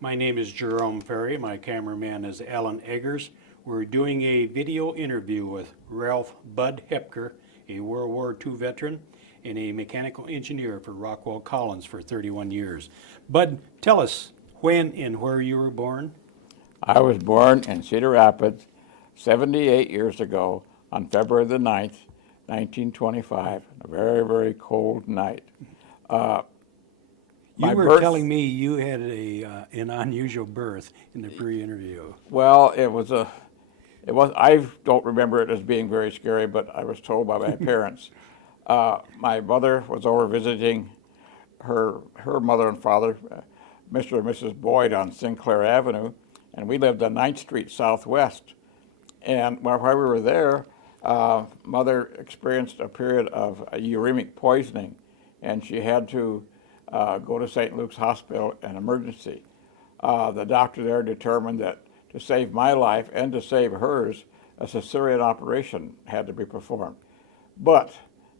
My name is Jerome Ferry. My cameraman is Alan Eggers. We're doing a video interview with Ralph Bud Hepker, a World War II veteran and a mechanical engineer for Rockwell Collins for 31 years. Bud, tell us when and where you were born. I was born in Cedar Rapids 78 years ago on February the 9th, 1925, a very, very cold night. You My were birth- telling me you had an unusual birth in the pre-interview. Well, I don't remember it as being very scary, but I was told by my parents. My mother was over visiting her mother and father, Mr. and Mrs. Boyd on Sinclair Avenue, and we lived on 9th Street Southwest. And while we were there, Mother experienced a period of uremic poisoning, and she had to go to St. Luke's Hospital in emergency. The doctor there determined that to save my life and to save hers, a cesarean operation had to be performed. But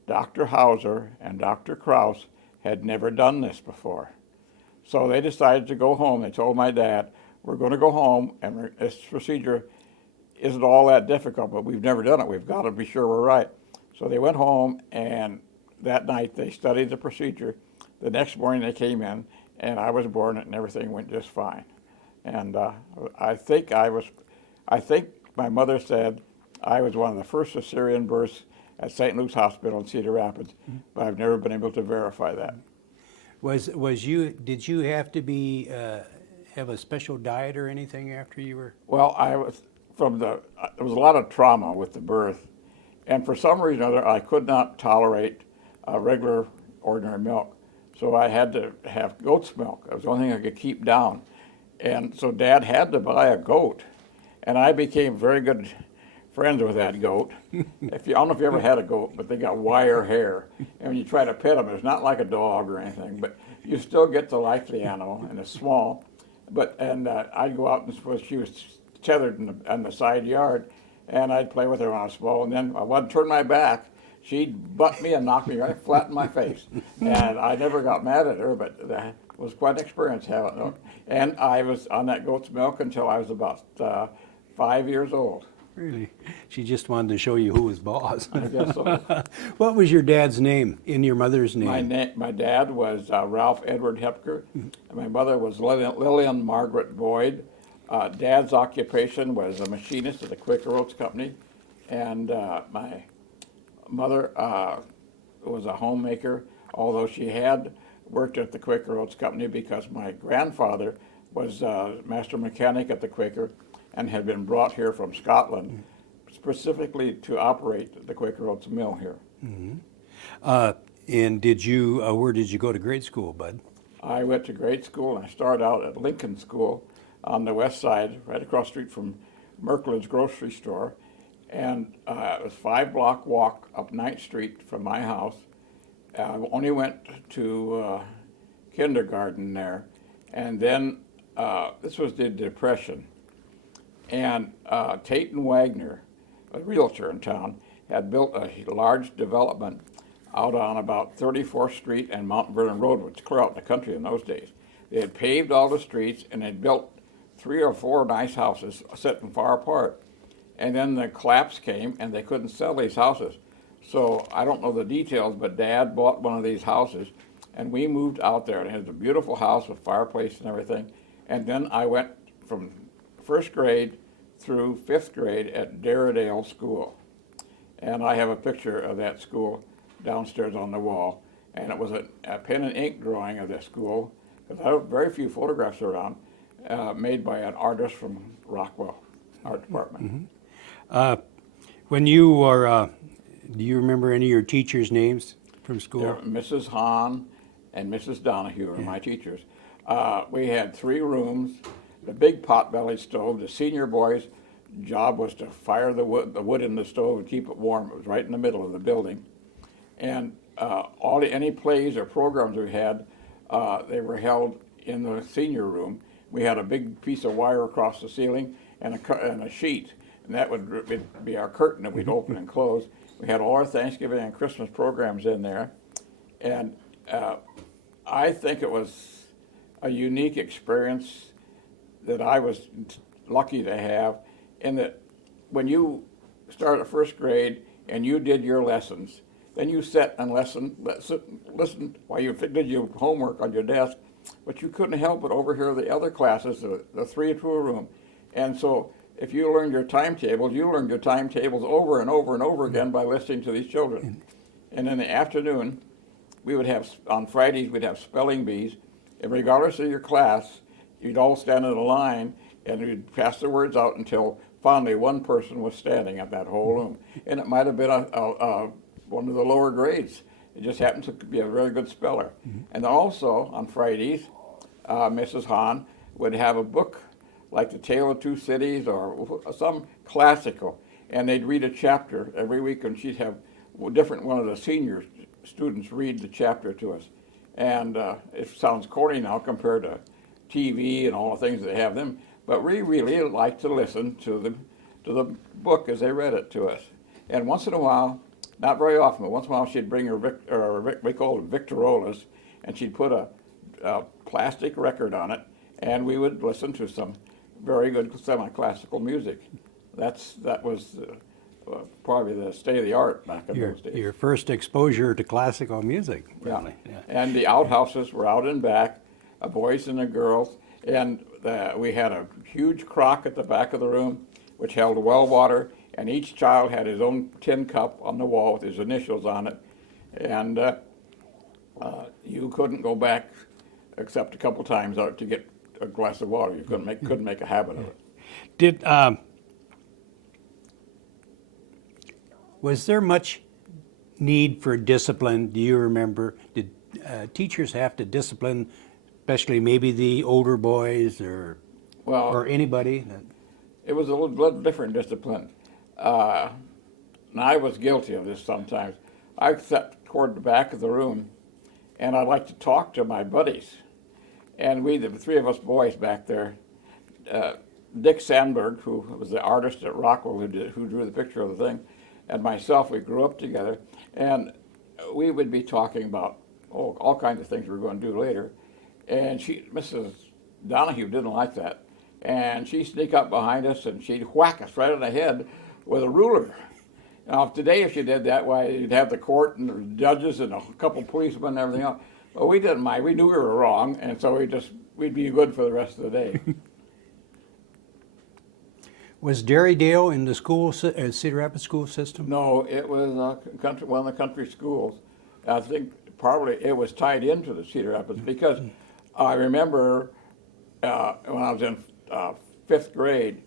Dr. Hauser and Dr. Kraus had never done this before. So they decided to go home. They told my dad, we're going to go home, and this procedure isn't all that difficult, but we've never done it. We've got to be sure we're right. So they went home, and that night they studied the procedure. The next morning they came in, and I was born, and everything went just fine. And I think my mother said I was one of the first cesarean births at St. Luke's Hospital in Cedar Rapids, but I've never been able to verify that. Did you have to have a special diet or anything after you were? Well, there was a lot of trauma with the birth, and for some reason or other, I could not tolerate regular, ordinary milk. So I had to have goat's milk. It was the only thing I could keep down. And so Dad had to buy a goat, and I became very good friends with that goat. I don't know if you ever had a goat, but they got wire hair. And when you try to pet them, it's not like a dog or anything, but you still get to like the animal, and it's small. I'd go out, and she was tethered in the side yard, and I'd play with her when I was small, and then I would turn my back, she'd butt me and knock me right flat in my face. And I never got mad at her, but that was quite an experience having it. And I was on that goat's milk until I was about 5 years old. Really? She just wanted to show you who was boss. I guess so. What was your dad's name and your mother's name? My dad was Ralph Edward Hepker, and my mother was Lillian Margaret Boyd. Dad's occupation was a machinist at the Quaker Oats Company, and my mother was a homemaker, although she had worked at the Quaker Oats Company because my grandfather was master mechanic at the Quaker and had been brought here from Scotland specifically to operate the Quaker Oats mill here. Mm-hmm. And where did you go to grade school, Bud? I went to grade school, and I started out at Lincoln School on the west side, right across the street from Merklin's grocery store. And it was a 5-block walk up 9th Street from my house. I only went to kindergarten there. And then this was the Depression. And Tate and Wagner, a realtor in town, had built a large development out on about 34th Street and Mount Vernon Road, which was clear out in the country in those days. They had paved all the streets, and they'd built 3 or 4 nice houses sitting far apart. And then the collapse came, and they couldn't sell these houses. So I don't know the details, but Dad bought one of these houses, and we moved out there. And it was a beautiful house with fireplace and everything. And then I went from 1st grade through 5th grade at Darradale School. And I have a picture of that school downstairs on the wall. And it was a pen and ink drawing of this school, because I have very few photographs around, made by an artist from Rockwell Art Department. Mm-hmm. When you were, do you remember any of your teachers' names from school? Yeah, Mrs. Hahn and Mrs. Donahue are my teachers. We had 3 rooms, the big pot-bellied stove. The senior boys' job was to fire the wood in the stove and keep it warm. It was right in the middle of the building. And any plays or programs we had, they were held in the senior room. We had a big piece of wire across the ceiling and a sheet, and that would be our curtain that we'd open and close. We had all our Thanksgiving and Christmas programs in there, and I think it was a unique experience that I was lucky to have, in that when you started first grade and you did your lessons, then you sat and listened while you did your homework on your desk, but you couldn't help but overhear the other classes, the three to a room. And so if you learned your timetables, you learned your timetables over and over and over again by listening to these children. And in the afternoon, we would have, on Fridays, we'd have spelling bees, and regardless of your class, you'd all stand in a line and you'd pass the words out until finally one person was standing at that whole room. And it might have been one of the lower grades. It just happened to be a very good speller. And also on Fridays, Mrs. Hahn would have a book like The Tale of Two Cities or some classical, and they'd read a chapter every week, and she'd have one of the senior students read the chapter to us. And it sounds corny now compared to TV and all the things they have them, but we really liked to listen to the book as they read it to us. And once in a while, not very often, but once in a while she'd bring her, we called it Victorolas, and she'd put a plastic record on it, and we would listen to some very good semi-classical music. That was probably the state of the art back in those days. Your first exposure to classical music, probably. Yeah. And the outhouses were out in back, boys and the girls, and we had a huge crock at the back of the room which held well water, and each child had his own tin cup on the wall with his initials on it, and you couldn't go back except a couple times out to get a glass of water. You couldn't make a habit of it. Was there much need for discipline? Do you remember? Did teachers have to discipline, especially maybe the older boys or anybody? It was a little different discipline. And I was guilty of this sometimes. I sat toward the back of the room, and I'd like to talk to my buddies. And the three of us boys back there, Dick Sandberg, who was the artist at Rockwell who drew the picture of the thing, and myself, we grew up together, and we would be talking about all kinds of things we were going to do later. And Mrs. Donahue didn't like that. And she'd sneak up behind us and she'd whack us right on the head with a ruler. Now, today, if you did that, why, you'd have the court and the judges and a couple policemen and everything else. But we didn't mind. We knew we were wrong, and so we'd be good for the rest of the day. Was Derrydale in the Cedar Rapids school system? No, it was one of the country schools. I think probably it was tied into the Cedar Rapids because I remember when I was in 5th grade,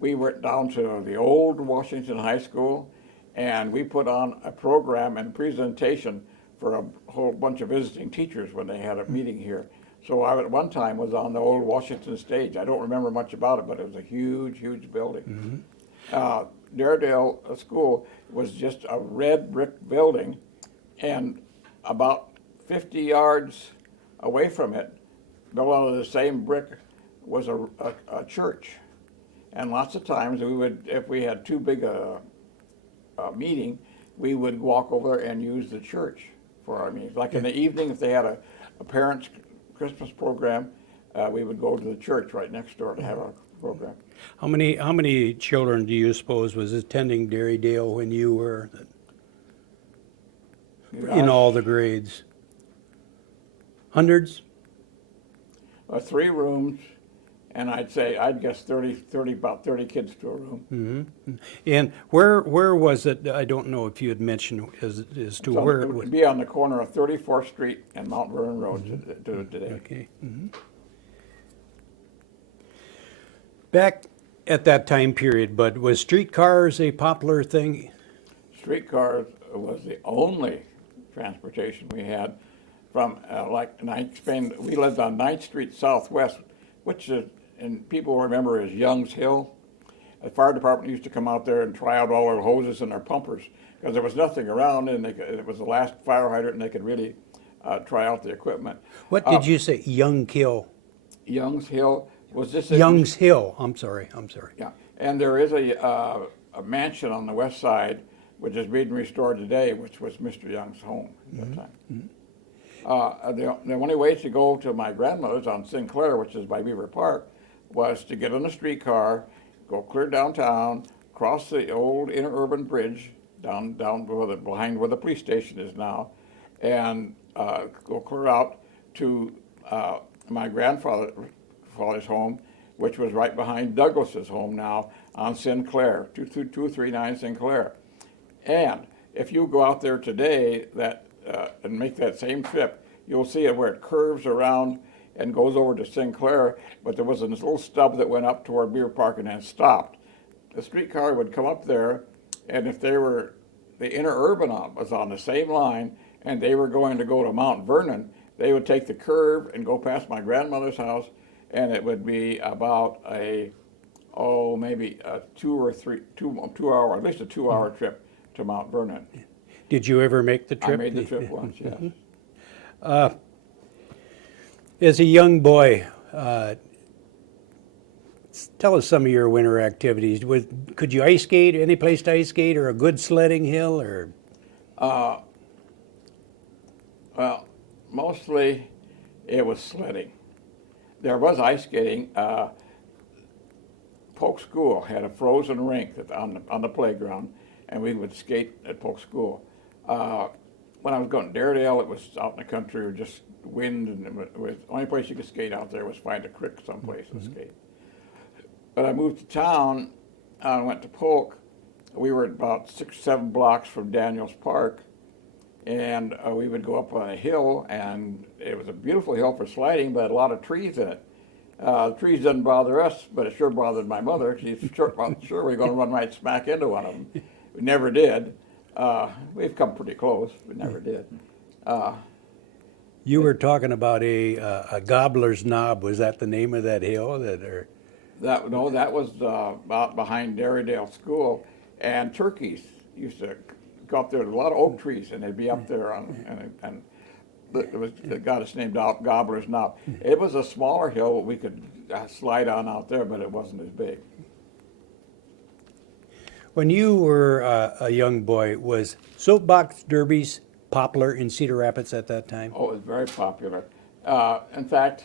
we went down to the old Washington High School, and we put on a program and presentation for a whole bunch of visiting teachers when they had a meeting here. So I, at one time, was on the old Washington stage. I don't remember much about it, but it was a huge, huge building. Derrydale School was just a red brick building, and about 50 yards away from it, built out of the same brick, was a church. And lots of times, if we had too big a meeting, we would walk over there and use the church for our meetings. Like in the evening, if they had a parents' Christmas program, we would go to the church right next door to have our program. How many children do you suppose was attending Derrydale when you were in all the grades? Hundreds? 3 rooms, and I'd guess about 30 kids to a room. Mm-hmm. And where was it? I don't know if you had mentioned as to where it would be on the corner of 34th Street and Mount Vernon Road today. Okay. Mm-hmm. Back at that time period, but was streetcars a popular thing? Streetcars was the only transportation we had from we lived on 9th Street Southwest, which is, and people remember as Young's Hill. The fire department used to come out there and try out all their hoses and their pumpers because there was nothing around, and it was the last fire hydrant, and they could really try out the equipment. What did you say? Young's Hill. Young's Hill was this. Young's Hill. I'm sorry. Yeah, and there is a mansion on the west side which is being restored today, which was Mr. Young's home at that time. Mm-hmm. The only way to go to my grandmother's on Sinclair, which is by Beaver Park, was to get on a streetcar, go clear downtown, cross the old interurban bridge down behind where the police station is now, and go clear out to my grandfather's home, which was right behind Douglas's home now on Sinclair, 239 Sinclair. And if you go out there today and make that same trip, you'll see it where it curves around and goes over to Sinclair, but there was this little stub that went up toward Beer Park and then stopped. The streetcar would come up there, and if the interurban was on the same line, and they were going to go to Mount Vernon, they would take the curve and go past my grandmother's house, and it would be about maybe a 2 hour, at least a 2 hour trip to Mount Vernon. Did you ever make the trip? I made the trip once, yes. As a young boy, tell us some of your winter activities. Could you ice skate? Any place to ice skate, or a good sledding hill, or? Well, mostly it was sledding. There was ice skating. Polk School had a frozen rink on the playground, and we would skate at Polk School. When I was going to Dairdale, it was out in the country, or just wind, and the only place you could skate out there was find a creek someplace and skate. But I moved to town and went to Polk. We were about 6 or 7 blocks from Daniels Park, and we would go up on a hill, and it was a beautiful hill for sliding, but a lot of trees in it. The trees didn't bother us, but it sure bothered my mother. She's sure we were going to run right smack into one of them. We never did. We've come pretty close, but never did. You were talking about a Gobbler's Knob. Was that the name of that hill? That was about behind Dairdale School, and turkeys used to go up there. There were a lot of oak trees, and they'd be up there and it got its name Gobbler's Knob. It was a smaller hill we could slide on out there, but it wasn't as big. When you were a young boy, was soapbox derbies popular in Cedar Rapids at that time? Oh, it was very popular. In fact,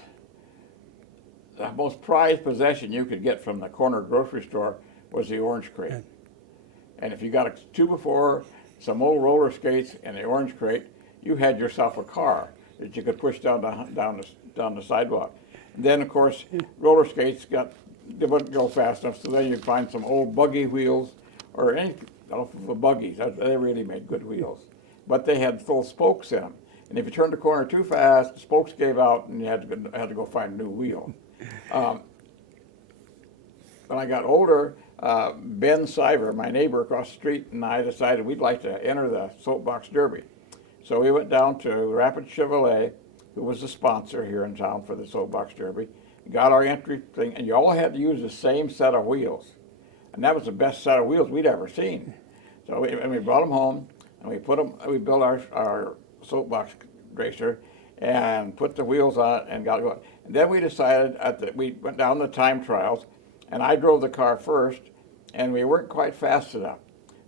the most prized possession you could get from the corner grocery store was the orange crate. Yeah. And if you got a 2x4, some old roller skates, and the orange crate, you had yourself a car that you could push down the sidewalk. And then, of course, roller skates they wouldn't go fast enough, so then you'd find some old buggy wheels or any off of the buggies. They really made good wheels, but they had full spokes in them. And if you turned the corner too fast, the spokes gave out, and you had to go find a new wheel. When I got older, Ben Siver, my neighbor across the street, and I decided we'd like to enter the soapbox derby. So we went down to Rapid Chevrolet, who was the sponsor here in town for the soapbox derby, got our entry thing, and you all had to use the same set of wheels. And that was the best set of wheels we'd ever seen. So we brought them home, and we built our soapbox racer and put the wheels on it and got it going. And then we decided we went down the time trials, and I drove the car first, and we weren't quite fast enough.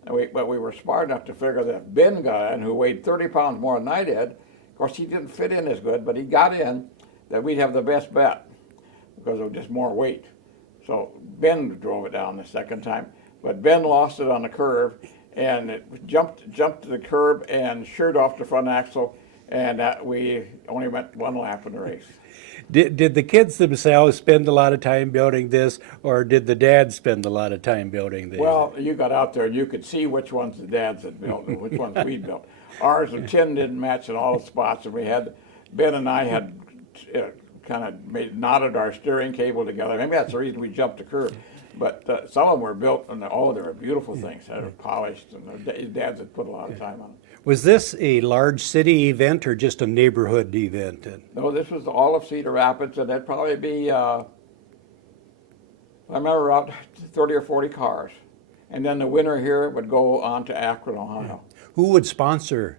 But we were smart enough to figure that Ben got in, who weighed 30 pounds more than I did. Of course, he didn't fit in as good, but he got in, that we'd have the best bet because of just more weight. So Ben drove it down the second time, but Ben lost it on the curve, and it jumped to the curb and sheared off the front axle, and we only went 1 lap in the race. Did the kids themselves spend a lot of time building this, or did the dads spend a lot of time building these? Well, you got out there and you could see which ones the dads had built and which ones we built. Ours, the tin didn't match in all the spots, and Ben and I had kind of knotted our steering cable together. Maybe that's the reason we jumped the curve. But some of them were built, and they were beautiful things. They were polished, and their dads had put a lot of time on them. Was this a large city event or just a neighborhood event? No, this was all of Cedar Rapids, and there'd probably be, I remember, about 30 or 40 cars. And then the winner here would go on to Akron, Ohio. Who would sponsor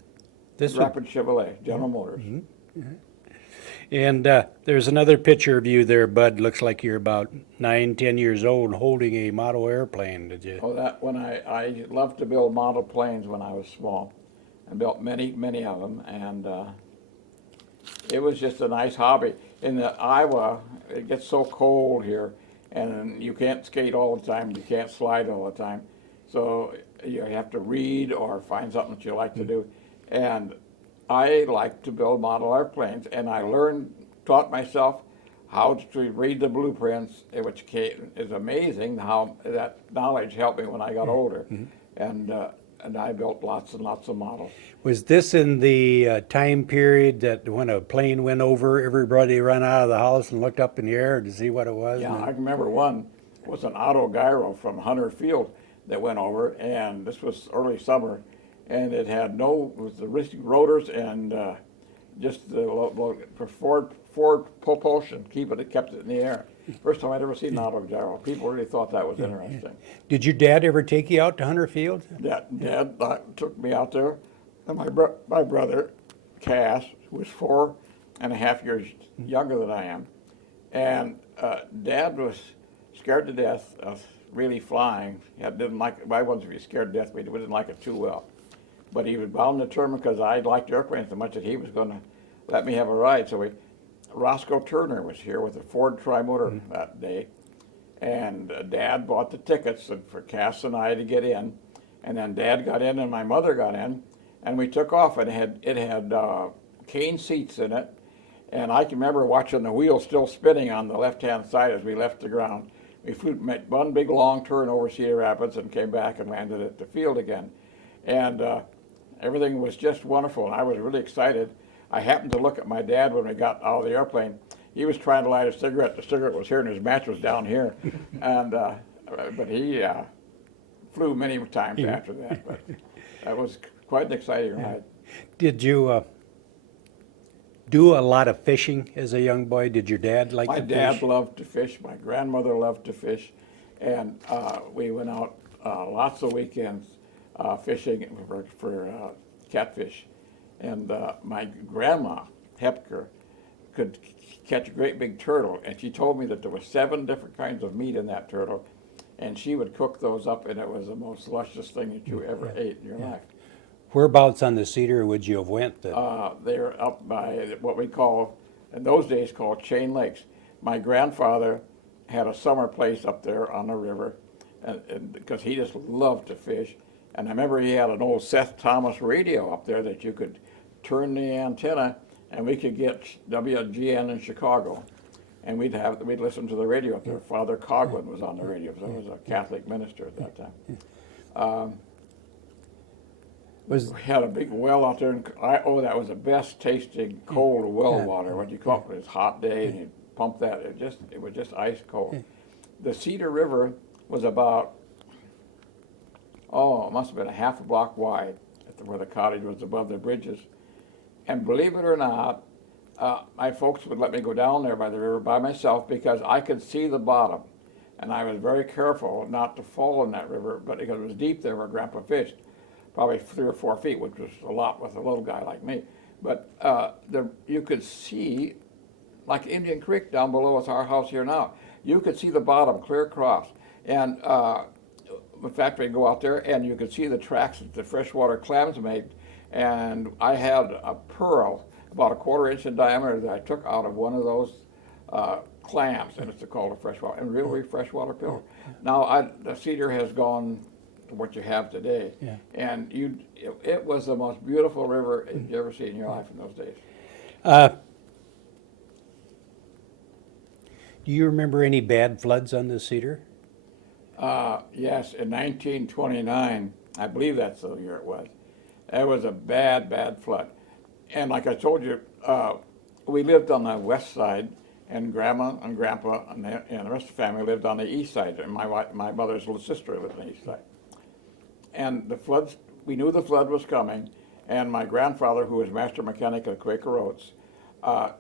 this? Rapid Chevrolet, General Motors. Mm-hmm. Mm-hmm. And there's another picture of you there, Bud. Looks like you're about 9, 10 years old, holding a model airplane. Did you? Oh, when I loved to build model planes when I was small. I built many, many of them, and it was just a nice hobby. In Iowa, it gets so cold here, and you can't skate all the time, you can't slide all the time. So you have to read or find something that you like to do. And I like to build model airplanes, and I taught myself how to read the blueprints, which is amazing how that knowledge helped me when I got older. And I built lots and lots of models. Was this in the time period that when a plane went over, everybody ran out of the house and looked up in the air to see what it was? Yeah, And I remember one was an autogyro from Hunter Field that went over, and this was early summer, and it had it was the rotors and just for forward propulsion, kept it in the air. First time I'd ever seen an autogyro. People really thought that was interesting. did your dad ever take you out to Hunter Field? Dad took me out there, and my brother, Cass, who was 4.5 years younger than I am, and Dad was scared to death of really flying. Didn't like it. I wasn't really scared to death, but he didn't like it too well. But he was bound and determined because I liked airplanes so much that he was going to let me have a ride. So Roscoe Turner was here with a Ford Trimotor that day, and Dad bought the tickets for Cass and I to get in, and then Dad got in and my mother got in, and we took off. And it had cane seats in it, and I can remember watching the wheel still spinning on the left-hand side as we left the ground. We made one big long turn over Cedar Rapids and came back and landed at the field again, and everything was just wonderful, and I was really excited. I happened to look at my dad when we got out of the airplane. He was trying to light a cigarette. The cigarette was here, and his match was down here. And but he flew many times after that. But that was quite an exciting ride. Did you do a lot of fishing as a young boy? Did your dad like to fish? My dad loved to fish. My grandmother loved to fish, and we went out lots of weekends fishing for catfish. And my grandma, Hepker, could catch a great big turtle, and she told me that there were 7 different kinds of meat in that turtle, and she would cook those up, and it was the most luscious thing that you ever ate in your life. Whereabouts on the Cedar would you have went then? They're up by what we call, in those days, called Chain Lakes. My grandfather had a summer place up there on the river, and because he just loved to fish. And I remember he had an old Seth Thomas radio up there that you could turn the antenna, and we could get WGN in Chicago, and we'd listen to the radio up there. Father Coughlin was on the radio, so he was a Catholic minister at that time. We had a big well out there, and that was the best tasting cold well water. What you call it, was hot day, and you pump that. It was just ice cold. The Cedar River was about, it must have been a half a block wide where the cottage was above the bridges. And believe it or not, my folks would let me go down there by the river by myself because I could see the bottom. And I was very careful not to fall in that river, but because it was deep there where Grandpa fished, probably 3 or 4 feet, which was a lot with a little guy like me. But you could see, like Indian Creek down below us, our house here now, you could see the bottom clear across. And in fact, we go out there and you could see the tracks that the freshwater clams made. And I had a pearl about 1/4 inch in diameter that I took out of one of those clams, and it's called a freshwater, and really freshwater pearl. Now the Cedar has gone to what you have today, and it was the most beautiful river you've ever seen in your life in those days. Do you remember any bad floods on the Cedar? Yes, in 1929, I believe that's the year it was. It was a bad, bad flood. And like I told you, we lived on the west side, and Grandma and Grandpa and the rest of the family lived on the east side, and my mother's little sister lived on the east side. And the floods, we knew the flood was coming, and my grandfather, who was master mechanic at Quaker Oats,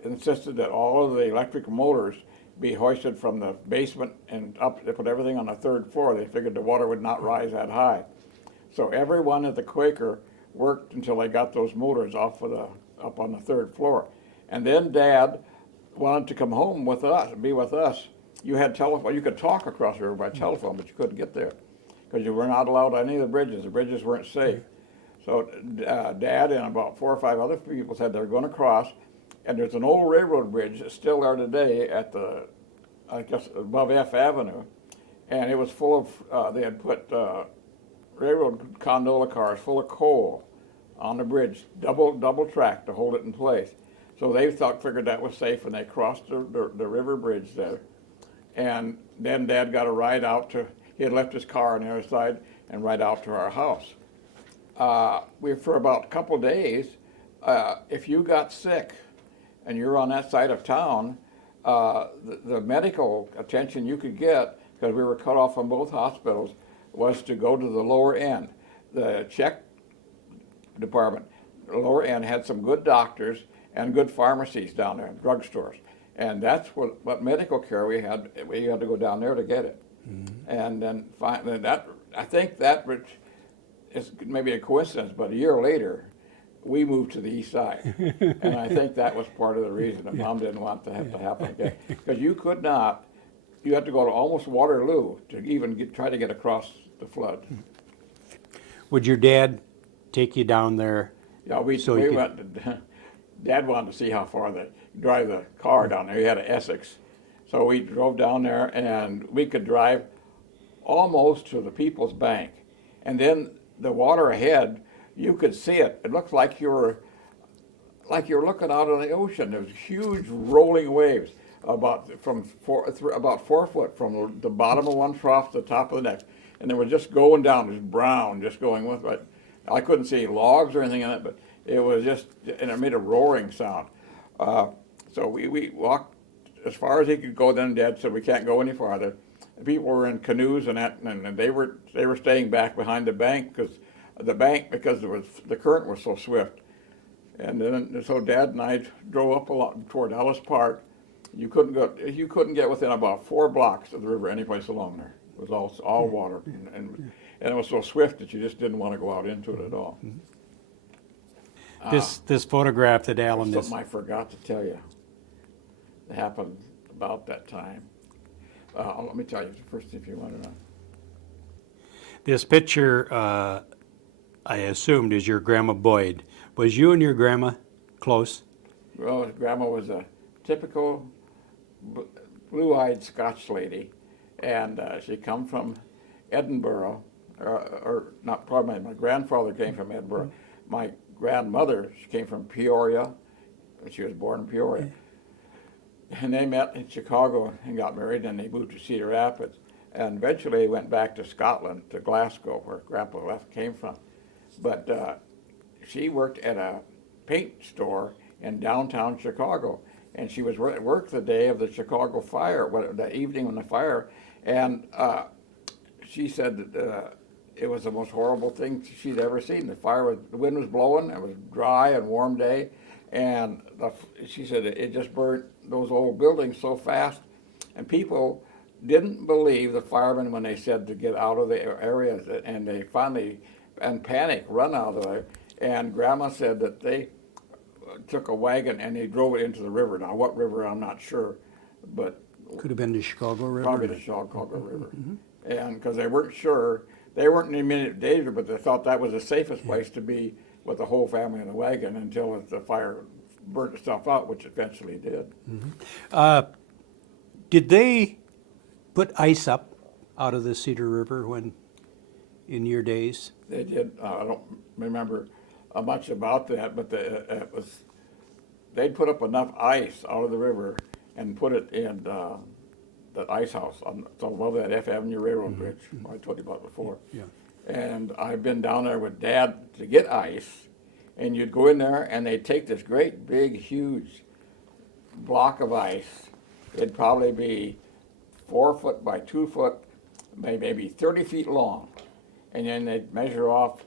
insisted that all of the electric motors be hoisted from the basement and up. They put everything on the 3rd floor. They figured the water would not rise that high. So everyone at the Quaker worked until they got those motors up on the 3rd floor. And then Dad wanted to come home with us and be with us. You had telephone. You could talk across the river by telephone, but you couldn't get there because you were not allowed on any of the bridges. The bridges weren't safe. So Dad and about 4 or 5 other people said they were going to cross. And there's an old railroad bridge that's still there today at the I guess above F Avenue, and it was full of, they had put railroad gondola cars full of coal on the bridge, double track to hold it in place. So they figured that was safe, and they crossed the river bridge there. And then Dad got a ride out to, he had left his car on the other side and ride out to our house. For about a couple of days, if you got sick and you're on that side of town, the medical attention you could get, because we were cut off from both hospitals, was to go to the lower end. The Czech department, the lower end, had some good doctors and good pharmacies down there, drugstores. And that's what medical care we had to go down there to get it. Mm-hmm. And then finally, I think that is maybe a coincidence, but a year later, we moved to the east side. And I think that was part of the reason that Mom didn't want to have to happen again. Because you had to go to almost Waterloo to even try to get across the flood. Would your dad take you down there? Yeah, we went. Dad wanted to see how far they drive the car down there. He had an Essex. So we drove down there, and we could drive almost to the People's Bank. And then the water ahead, you could see it. It looked like you were looking out on the ocean. There was huge rolling waves, about 4 foot from the bottom of one trough to the top of the next, and they were just going down, just brown, just going with it. I couldn't see logs or anything in it, but it was just, and it made a roaring sound. So we walked as far as he could go. Then Dad said we can't go any farther. The people were in canoes and they were staying back behind the bank because the current was so swift. And then so Dad and I drove up a lot toward Ellis Park. You couldn't get within about 4 blocks of the river anyplace along there. It was all water, and it was so swift that you just didn't want to go out into it at all. This photograph that Alan Something I forgot to tell you that happened about that time. Let me tell you first if you want to know. This picture, I assumed, is your Grandma Boyd. Was you and your grandma close? Well, Grandma was a typical blue-eyed Scotch lady, and she come from Edinburgh, or not, probably my grandfather came from Edinburgh. My grandmother, she came from Peoria. She was born in Peoria. And they met in Chicago and got married, and they moved to Cedar Rapids. And eventually went back to Scotland, to Glasgow, where Grandpa came from. But she worked at a paint store in downtown Chicago. And she was at work the day of the Chicago fire, the evening when the fire, and she said that it was the most horrible thing she'd ever seen. The wind was blowing, it was a dry and warm day, and she said it just burnt those old buildings so fast, and people didn't believe the firemen when they said to get out of the areas, and they finally, in panic, run out of there. And Grandma said that they took a wagon and they drove it into the river. Now, what river, I'm not sure, but could have been the Chicago River. Probably the Chicago River. Mm-hmm. And because they weren't sure, they weren't in immediate danger, but they thought that was the safest place to be with the whole family in the wagon until the fire burnt itself out, which eventually did. Mm-hmm. Did they put ice up out of the Cedar River in your days? They did. I don't remember much about that, but they'd put up enough ice out of the river and put it in the ice house above that F Avenue Railroad Bridge, I told you about before. Yeah. And I've been down there with Dad to get ice, and you'd go in there and they'd take this great big huge block of ice. It'd probably be 4 foot by 2 foot, maybe 30 feet long. And then they'd measure off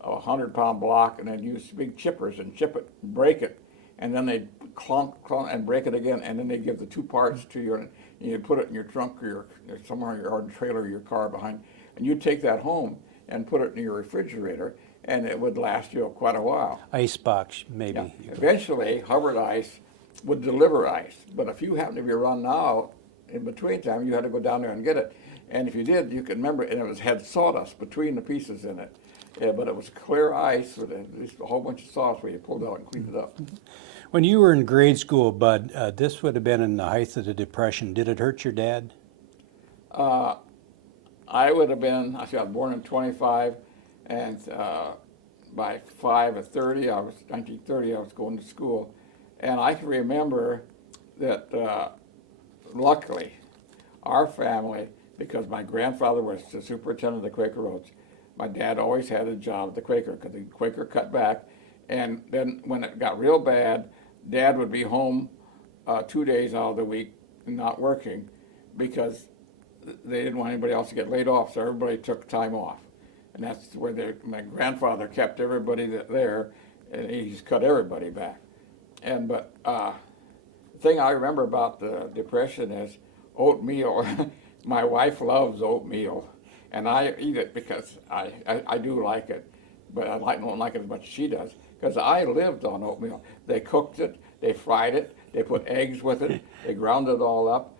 a 100-pound block, and they'd use big chippers and chip it, break it, and then they'd clunk and break it again, and then they'd give the 2 parts to you, and you'd put it in your trunk or somewhere in your yard trailer or your car behind, and you'd take that home and put it in your refrigerator, and it would last you quite a while. Ice box, maybe. Yeah. Eventually, Hubbard Ice would deliver ice, but if you happened to be around now, in between time, you had to go down there and get it. And if you did, you could remember, and it had sawdust between the pieces in it. Yeah, but it was clear ice with a whole bunch of sauce where you pulled out and cleaned it up. When you were in grade school, Bud, this would have been in the height of the Depression. Did it hurt your dad? I would have been, I was born in 25, and by 5 or 30, 1930, I was going to school. And I can remember that luckily, our family, because my grandfather was the superintendent of the Quaker Oats, my dad always had a job at the Quaker because the Quaker cut back. And then when it got real bad, Dad would be home 2 days out of the week not working because they didn't want anybody else to get laid off, so everybody took time off. And that's where my grandfather kept everybody there, and he just cut everybody back. But the thing I remember about the Depression is oatmeal. My wife loves oatmeal, and I eat it because I do like it, but I don't like it as much as she does, because I lived on oatmeal. They cooked it, they fried it, they put eggs with it, they ground it all up.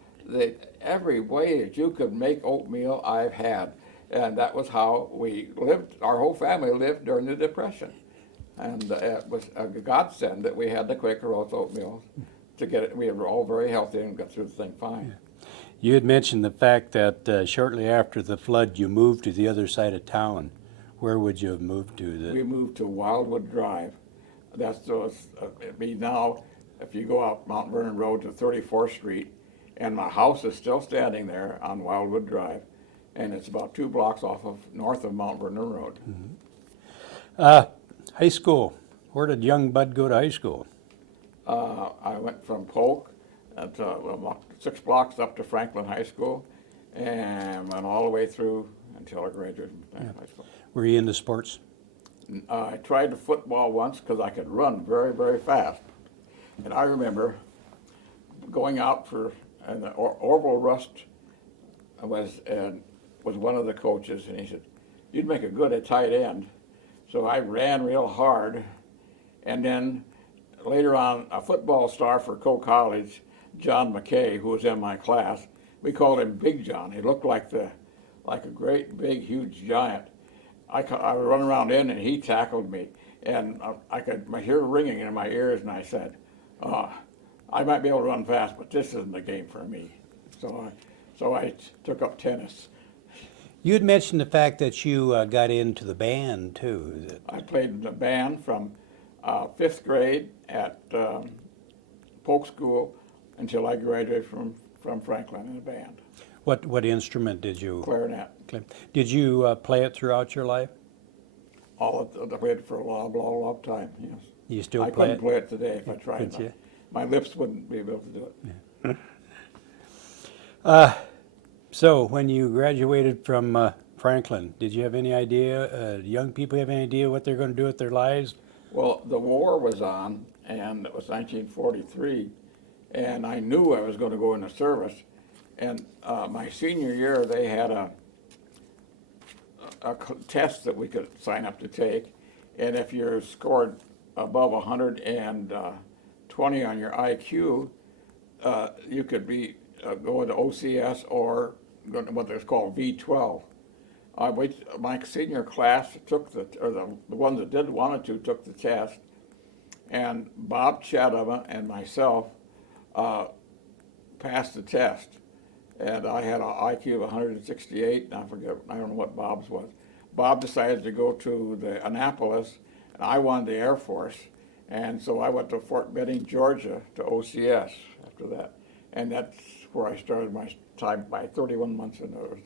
Every way that you could make oatmeal, I've had. And that was how we lived. Our whole family lived during the Depression. And it was a godsend that we had the Quaker Oats oatmeal to get it. We were all very healthy and got through the thing fine. You had mentioned the fact that shortly after the flood, you moved to the other side of town. Where would you have moved to? We moved to Wildwood Drive. That's those, now, if you go out Mount Vernon Road to 34th Street, and my house is still standing there on Wildwood Drive, and it's about 2 blocks north of Mount Vernon Road. Mm-hmm. High school. Where did young Bud go to high school? I went from Polk, about 6 blocks up to Franklin High School, and went all the way through until I graduated from high school. Were you into sports? I tried the football once because I could run very, very fast. And I remember going out and Orville Rust was one of the coaches, and he said, "You'd make a good tight end." So I ran real hard, and then later on, a football star for Coe College, John McKay, who was in my class, we called him Big John. He looked like a great, big, huge giant. I would run around in, and he tackled me, and I could hear ringing in my ears, and I said, I might be able to run fast, but this isn't the game for me. So I took up tennis. You had mentioned the fact that you got into the band too. I played in the band from 5th grade at Polk School until I graduated from Franklin in a band. What instrument did you? Clarinet. Did you play it throughout your life? I played it for a long time, yes. You still I play couldn't it? play it today if I tried. Could you? My lips wouldn't be able to do it. So when you graduated from Franklin, did you have any idea, young people have any idea what they're going to do with their lives? Well, the war was on, and it was 1943, and I knew I was going to go into service. And my senior year, they had a test that we could sign up to take, and if you scored above 120 on your IQ, you could be go into OCS or what is called V12. My senior class took the ones that wanted to took the test, and Bob Chadema and myself passed the test. And I had an IQ of 168, and I don't know what Bob's was. Bob decided to go to the Annapolis, and I wanted the Air Force, and so I went to Fort Benning, Georgia, to OCS after that, and that's where I started my time by 31 months in the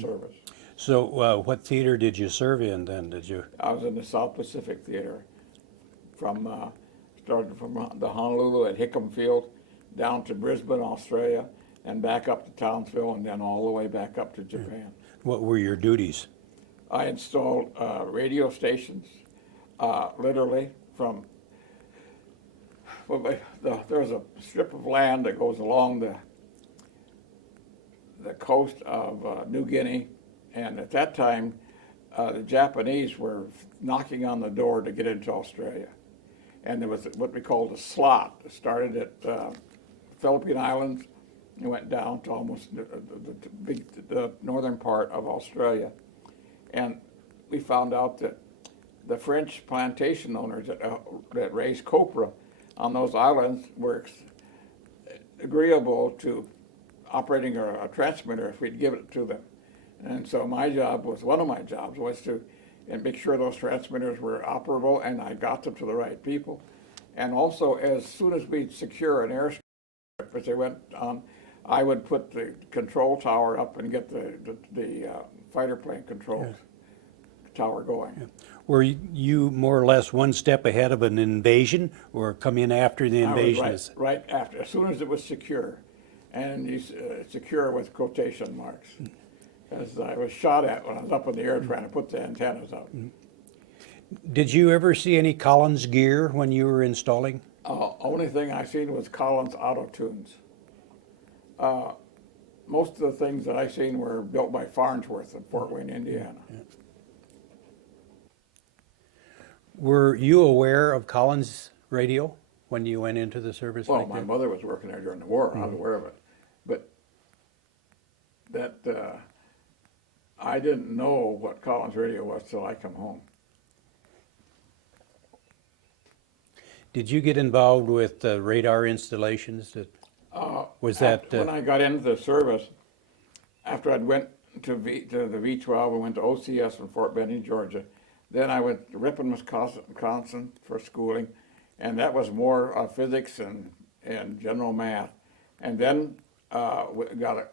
service. So what theater did you serve in then? Did you? I was in the South Pacific Theater, started from the Honolulu at Hickam Field, down to Brisbane, Australia, and back up to Townsville, and then all the way back up to Japan. What were your duties? I installed radio stations, literally from, there's a strip of land that goes along the coast of New Guinea, and at that time, the Japanese were knocking on the door to get into Australia. And there was what we called a slot. It started at Philippine Islands, and went down to almost the northern part of Australia. And we found out that the French plantation owners that raised copra, on those islands were agreeable to operating a transmitter if we'd give it to them. And so my job was, one of my jobs was to make sure those transmitters were operable and I got them to the right people. And also, as soon as we'd secure an airstrip, as they went on, I would put the control tower up and get the fighter plane control tower going. Yeah. Were you more or less one step ahead of an invasion, or come in after the invasion? I was right after, as soon as it was secure, and you secure with quotation marks, because I was shot at when I was up in the air trying to put the antennas out. Did you ever see any Collins gear when you were installing? Only thing I seen was Collins auto tunes. Most of the things that I seen were built by Farnsworth in Fort Wayne, Indiana. Yeah. Were you aware of Collins radio when you went into the service? Well, like my that? mother was working there during the war. I was aware of it, but that I didn't know what Collins radio was till I come home. Did you get involved with radar installations? Was that When I got into the service, after I went to the V-12, I went to OCS in Fort Benning, Georgia. Then I went to Ripon, Wisconsin for schooling, and that was more physics and general math. And then got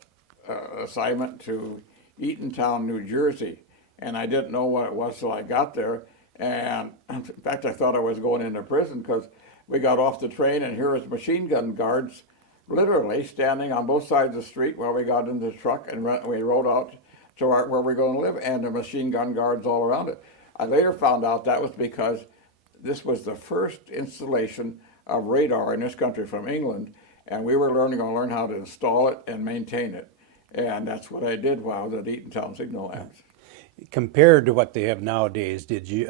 an assignment to Eatontown, New Jersey, and I didn't know what it was till I got there. And in fact, I thought I was going into prison because we got off the train and here was machine gun guards literally standing on both sides of the street while we got into the truck and we rode out to where we were going to live, and the machine gun guards all around it. I later found out that was because this was the first installation of radar in this country from England, and we were going to learn how to install it and maintain it. And that's what I did while I was at Eatontown Signal Labs. compared to what they have nowadays? Did you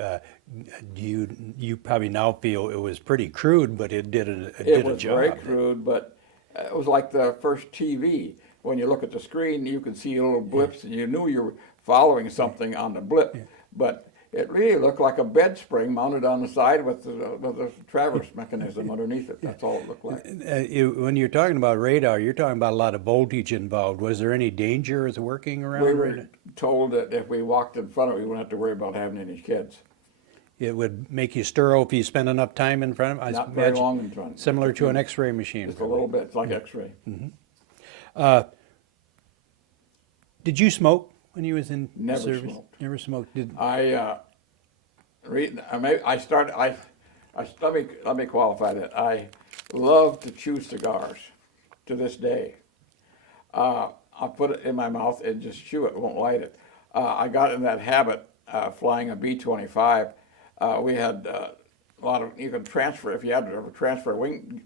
you probably now feel it was pretty crude, but it did a It was job. very crude, but it was like the first TV. When you look at the screen, you can see little blips, and you knew you were following something on the blip. But it really looked like a bed spring mounted on the side with the traverse mechanism underneath it. That's all it looked like. When you're talking about radar, you're talking about a lot of voltage involved. Was there any danger with working around We radar? were told that if we walked in front of it, we wouldn't have to worry about having any kids. It would make you sterile if you spend enough time in front of it? Not very long in front. Similar to an X-ray machine. Just a little bit. It's like X-ray. Did you smoke when you was in Never service? smoked. Never smoked. Did let me qualify that. I love to chew cigars to this day. I'll put it in my mouth and just chew it, won't light it. I got in that habit flying a B-25. We had a lot of, you could transfer, if you had to transfer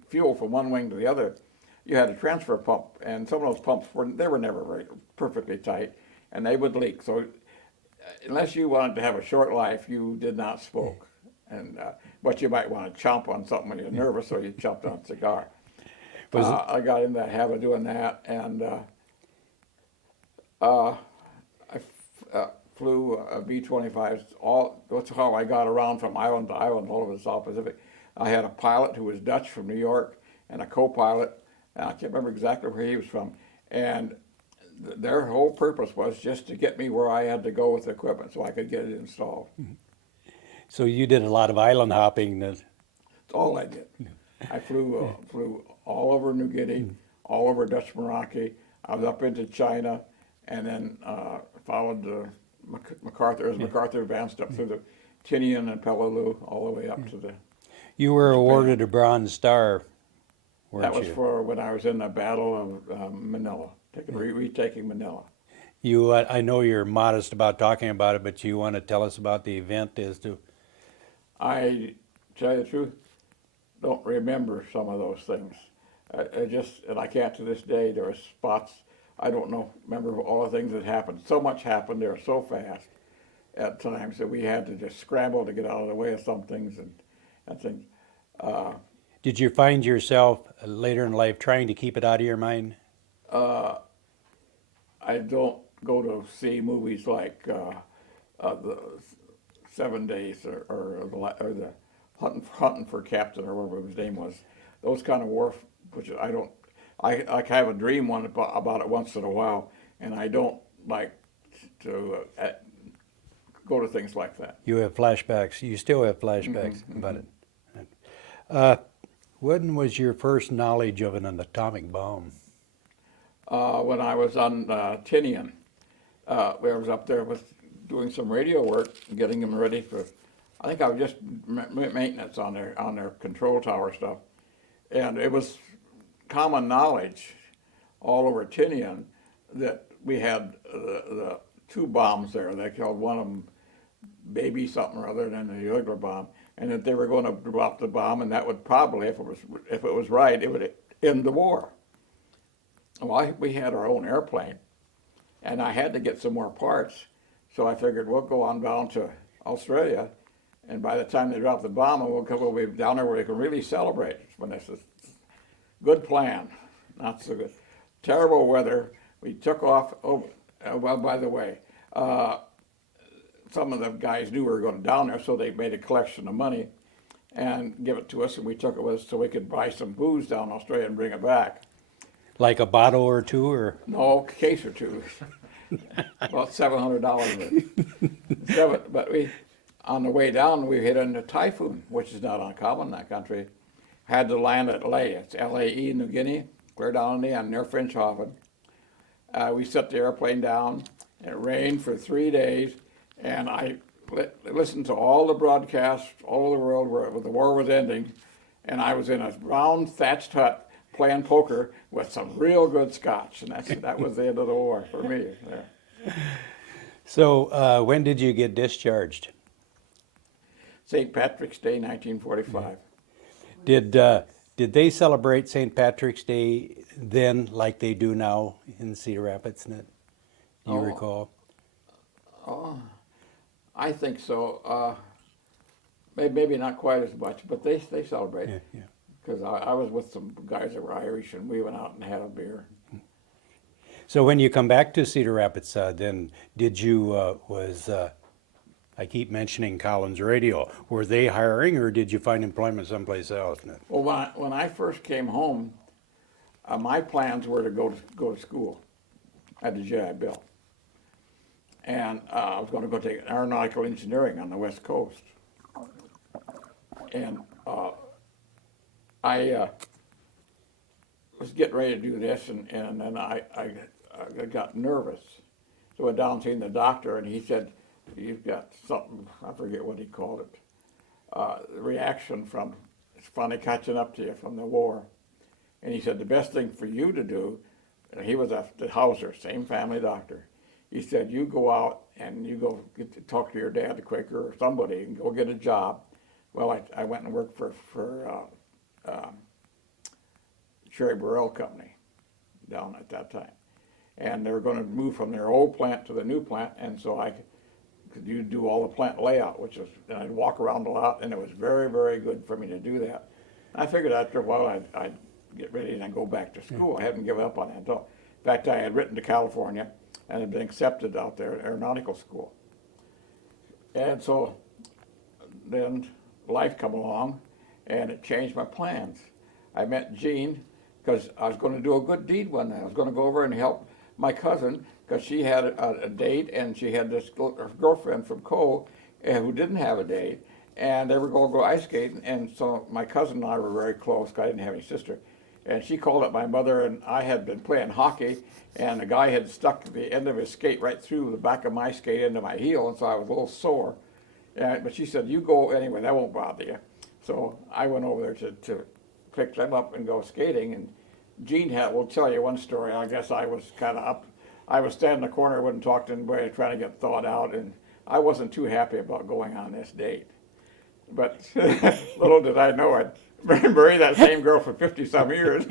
fuel from one wing to the other, you had a transfer pump, and some of those pumps were never very perfectly tight, and they would leak. So unless you wanted to have a short life, you did not smoke. And but you might want to chomp on something when you're nervous, so you chomped on a cigar. I got in that habit of doing that, and I flew a B-25s. That's how I got around from island to island all over the South Pacific. I had a pilot who was Dutch from New York, and a co-pilot, and I can't remember exactly where he was from. And their whole purpose was just to get me where I had to go with the equipment so I could get it installed. So you did a lot of island hopping. That's all I did. I flew all over New Guinea, all over Dutch Morocco. I was up into China, and then followed MacArthur. As MacArthur advanced up through the Tinian and Peleliu, all the way up to the. You were awarded a Bronze Star, weren't That was you? for when I was in the Battle of Manila, retaking Manila. I know you're modest about talking about it, but you want to tell us about the event as to. I tell you the truth, don't remember some of those things. And I can't to this day. There are spots I don't know. Remember all the things that happened. So much happened there so fast at times that we had to just scramble to get out of the way of some things and things. Did you find yourself later in life trying to keep it out of your mind? I don't go to see movies like the 7 Days or the hunting for Captain or whatever his name was. Those kind of war, which I have a dream about it once in a while, and I don't like to go to things like that. You have flashbacks. You still have flashbacks about it. When was your first knowledge of an atomic bomb? When I was on Tinian, I was up there doing some radio work, getting them ready for. I think I was just maintenance on their control tower stuff, and it was common knowledge all over Tinian that we had the two bombs there. They called one of them baby something or other than the regular bomb, and that they were going to drop the bomb, and that would probably, if it was right, it would end the war. Well, we had our own airplane, and I had to get some more parts, so I figured we'll go on down to Australia, and by the time they drop the bomb, we'll be down there where we can really celebrate. When this is good plan, not so good. Terrible weather. We took off. Oh, well, by the way, some of the guys knew we were going down there, so they made a collection of money and give it to us, and we took it with us so we could buy some booze down in Australia and bring it back. Like a bottle or two, or? No, a case or two. About $700. But on the way down, we hit into typhoon, which is not uncommon in that country. Had to land at Lae. It's Lae, New Guinea, clear down in the end, near Finschhafen. We set the airplane down. It rained for 3 days, and I listened to all the broadcasts all over the world where the war was ending, and I was in a round thatched hut playing poker with some real good scotch, and that was the end of the war for me. Yeah. So when did you get discharged? St. Patrick's Day, 1945. Did they celebrate St. Patrick's Day then like they do now in Cedar Rapids? Do you recall? Oh, I think so. Maybe not quite as much, but they celebrate. Yeah. Because I was with some guys that were Irish, and we went out and had a beer. So when you come back to Cedar Rapids, then did you, I keep mentioning Collins Radio, were they hiring or did you find employment someplace else? Well, when I first came home, my plans were to go to school at the GI Bill. And I was going to go take aeronautical engineering on the West Coast. And I was getting ready to do this, and then I got nervous. So I went down and seen the doctor, and he said, "You've got something," I forget what he called it, reaction from, it's funny catching up to you from the war. And he said, the best thing for you to do, and he was the Hauser, same family doctor. He said, you go out and you go get to talk to your dad, the Quaker, or somebody, and go get a job. Well, I went and worked for Sherry Burrell Company down at that time. And they were going to move from their old plant to the new plant, and so I could do all the plant layout, which was, and I'd walk around a lot, and it was very, very good for me to do that. And I figured after a while I'd get ready and I'd go back to school. I hadn't given up on that until, in fact, I had written to California and had been accepted out there at aeronautical school. And so then life come along, and it changed my plans. I met Jean because I was going to do a good deed one day. I was going to go over and help my cousin because she had a date, and she had this girlfriend from Cole who didn't have a date, and they were going to go ice skating. And so my cousin and I were very close because I didn't have any sister. And she called up my mother, and I had been playing hockey, and the guy had stuck the end of his skate right through the back of my skate into my heel, and so I was a little sore. But she said, you go anyway, that won't bother you. So I went over there to pick them up and go skating, and Jean will tell you one story. I guess I was kind of up. I was standing in the corner, wouldn't talk to anybody, trying to get thawed out, and I wasn't too happy about going on this date. But little did I know I'd marry that same girl for 50-some years.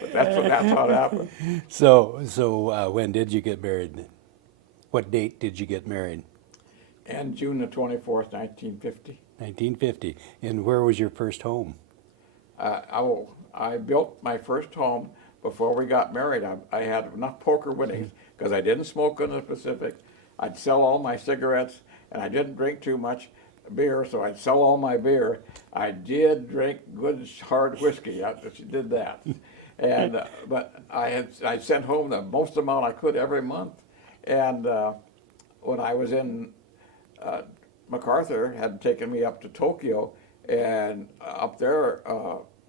But that's how it happened. So when did you get married? What date did you get married? And June the 24th, 1950. 1950. And where was your first home? I built my first home before we got married. I had enough poker winnings because I didn't smoke in the Pacific. I'd sell all my cigarettes, and I didn't drink too much. beer, so I'd sell all my beer. I did drink good hard whiskey. I did that, and but I sent home the most amount I could every month, and when I was in MacArthur had taken me up to Tokyo, and up there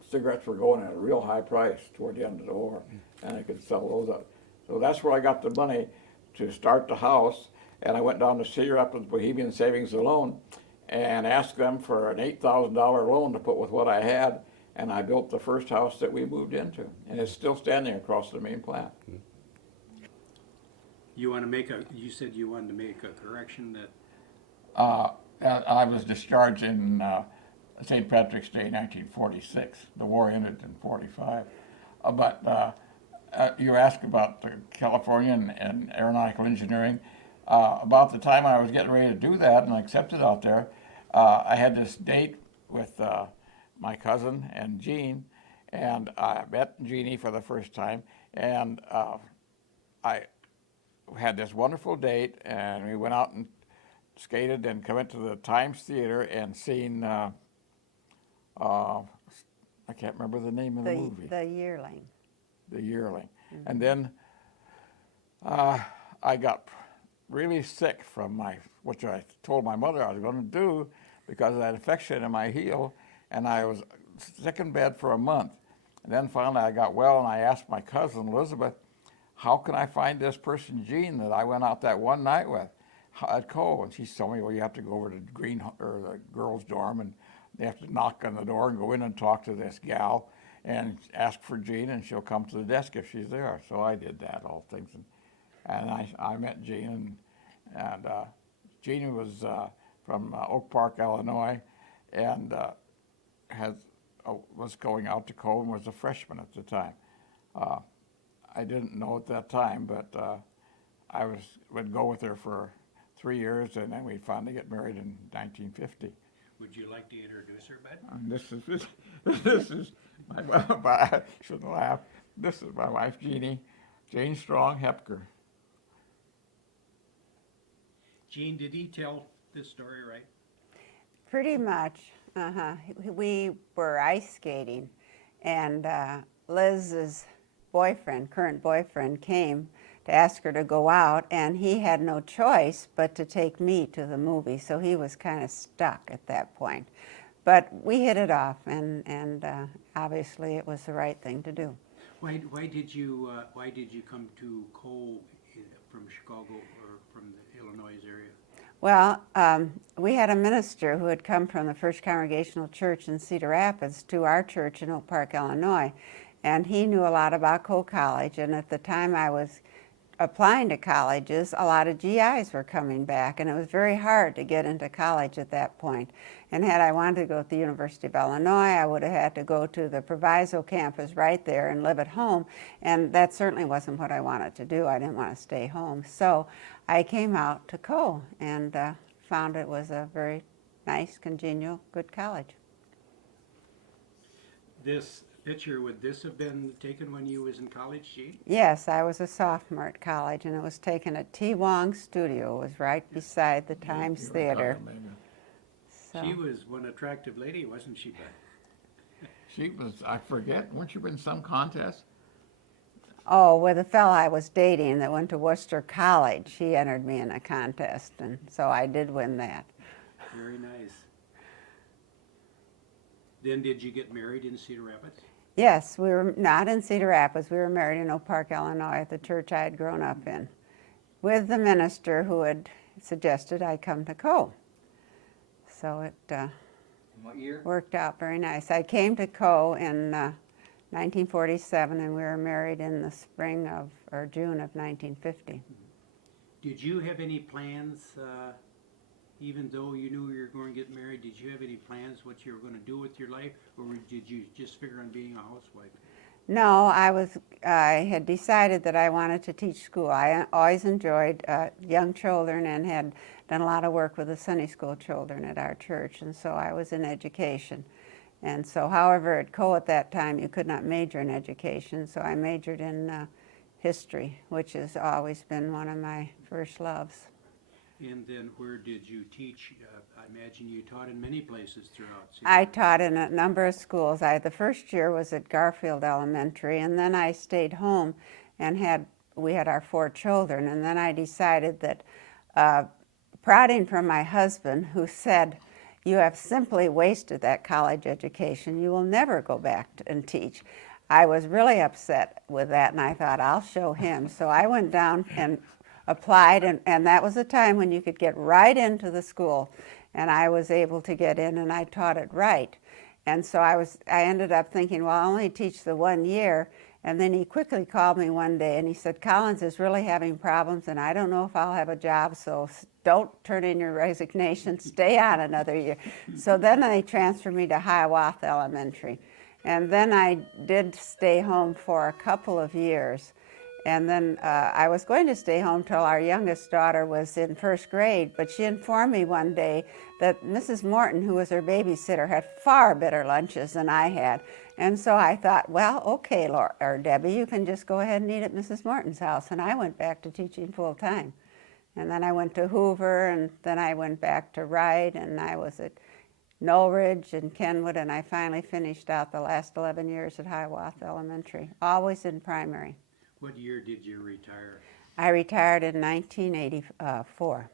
cigarettes were going at a real high price toward the end of the war, and I could sell those up. So that's where I got the money to start the house, and I went down to Cedar Rapids Bohemian Savings and Loan and asked them for an $8,000 loan to put with what I had, and I built the first house that we moved into, and it's still standing across the main plant. You said you wanted to make a correction that I was discharged in St. Patrick's Day, 1946. The war ended in 45. You asked about the California and aeronautical engineering. About the time I was getting ready to do that and accepted out there, I had this date with my cousin and Jean, and I met Jeannie for the first time, and I had this wonderful date, and we went out and skated and went to the Times Theater and seen, I can't remember the name of the movie. The Yearling. The Yearling. Mm-hmm. And then I got really sick from which I told my mother I was going to do because I had infection in my heel, and I was sick in bed for a month. And then finally I got well, and I asked my cousin Elizabeth, how can I find this person, Jean, that I went out that one night with at Cole? And she told me, well, you have to go over to the girls' dorm, and they have to knock on the door and go in and talk to this gal and ask for Jean, and she'll come to the desk if she's there. So I did that, all things. And I met Jean, and Jean was from Oak Park, Illinois, and was going out to Cole and was a freshman at the time. I didn't know at that time, but I would go with her for 3 years, and then we finally get married in 1950. Would you like to introduce her, Bud? And this is my wife. I shouldn't laugh. This is my wife, Jeannie, Jane Strong Hepker. Jean, did he tell this story right? Pretty much. We were ice skating, and Liz's current boyfriend, came to ask her to go out, and he had no choice but to take me to the movie, so he was kind of stuck at that point. But we hit it off, and obviously it was the right thing to do. Why did you come to Cole from Chicago or from the Illinois area? Well, we had a minister who had come from the First Congregational Church in Cedar Rapids to our church in Oak Park, Illinois, and he knew a lot about Cole College, and at the time I was applying to colleges, a lot of GIs were coming back, and it was very hard to get into college at that point. And had I wanted to go to the University of Illinois, I would have had to go to the Proviso campus right there and live at home, and that certainly wasn't what I wanted to do. I didn't want to stay home. So I came out to Cole and found it was a very nice, congenial, good college. This picture, would this have been taken when you was in college, Jean? Yes, I was a sophomore at college, and it was taken at T. Wong's studio. It was right beside the Times Theater. So. She was one attractive lady, wasn't she, Bud? She was, I forget, weren't you in some contest? Oh, with a fella I was dating that went to Worcester College. He entered me in a contest, and so I did win that. Very nice. Then did you get married in Cedar Rapids? Yes, we were not in Cedar Rapids. We were married in Oak Park, Illinois, at the church I had grown up in, with the minister who had suggested I come to Cole. So it What year? worked out very nice. I came to Cole in 1947, and we were married in the spring of, or June of 1950. Did you have any plans, even though you knew you were going to get married, did you have any plans what you were going to do with your life, or did you just figure on being a housewife? No, I had decided that I wanted to teach school. I always enjoyed young children and had done a lot of work with the Sunday school children at our church, and so I was in education. And so, however, at Cole at that time, you could not major in education, so I majored in history, which has always been one of my first loves. And then where did you teach? I imagine you taught in many places throughout Cedar I Rapids. taught in a number of schools. The first year was at Garfield Elementary, and then I stayed home and we had our 4 children, and then I decided that, prodding from my husband, who said, "You have simply wasted that college education. You will never go back and teach." I was really upset with that, and I thought, I'll show him. So I went down and applied, and that was a time when you could get right into the school, and I was able to get in, and I taught it right. And so I ended up thinking, well, I'll only teach the 1 year. And then he quickly called me one day and he said, "Collins is really having problems, and I don't know if I'll have a job, so don't turn in your resignation, stay on another year." So then they transferred me to Hiawatha Elementary. And then I did stay home for a couple of years. And then I was going to stay home till our youngest daughter was in 1st grade, but she informed me one day that Mrs. Morton, who was her babysitter, had far better lunches than I had. And so I thought, well, okay, Laura, or Debbie, you can just go ahead and eat at Mrs. Morton's house. And I went back to teaching full time. And then I went to Hoover, and then I went back to Wright, and I was at Knowledge and Kenwood, and I finally finished out the last 11 years at Hiawatha Elementary, always in primary. What year did you retire? I retired in 1984.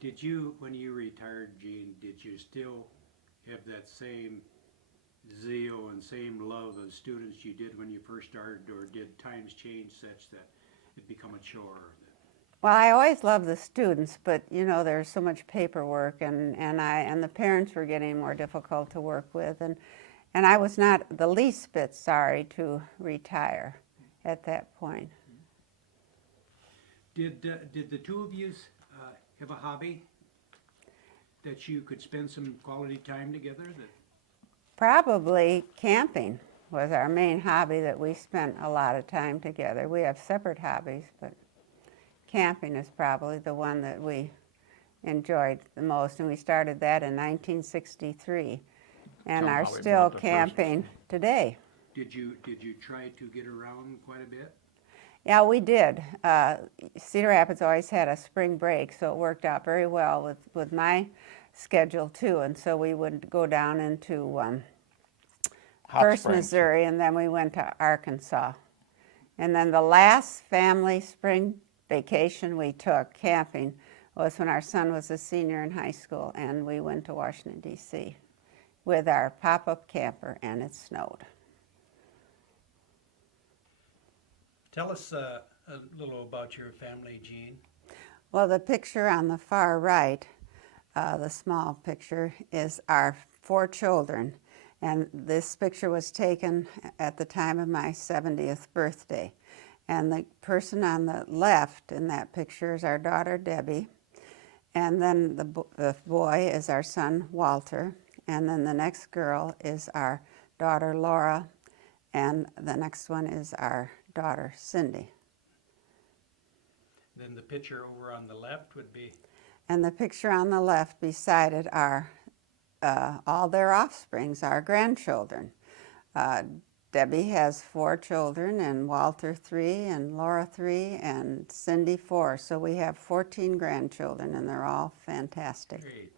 Did you, when you retired, Gene, did you still have that same zeal and same love of students you did when you first started, or did times change such that it become a chore? Well, I always loved the students, but you know, there's so much paperwork, and the parents were getting more difficult to work with, and I was not the least bit sorry to retire at that point. Did the two of you have a hobby that you could spend some quality time together? Probably camping was our main hobby that we spent a lot of time together. We have separate hobbies, but camping is probably the one that we enjoyed the most, and we started that in 1963 and Tell 'em are how we still bought the first- camping today. Did you try to get around quite a bit? Yeah, we did. Cedar Rapids always had a spring break, so it worked out very well with my schedule too. And so we would go down into Hot First Springs. Missouri, and then we went to Arkansas. And then the last family spring vacation we took camping was when our son was a senior in high school, and we went to Washington, D.C. with our pop-up camper, and it snowed. Tell us a little about your family, Gene. Well, the picture on the far right, the small picture, is our 4 children. And this picture was taken at the time of my 70th birthday. And the person on the left in that picture is our daughter, Debbie. And then the boy is our son, Walter. And then the next girl is our daughter, Laura. And the next one is our daughter, Cindy. Then the picture over on the left would be? And the picture on the left beside it are all their offsprings, our grandchildren. Debbie has 4 children, and Walter 3, and Laura 3, and Cindy 4. So we have 14 grandchildren, and they're all fantastic. Great.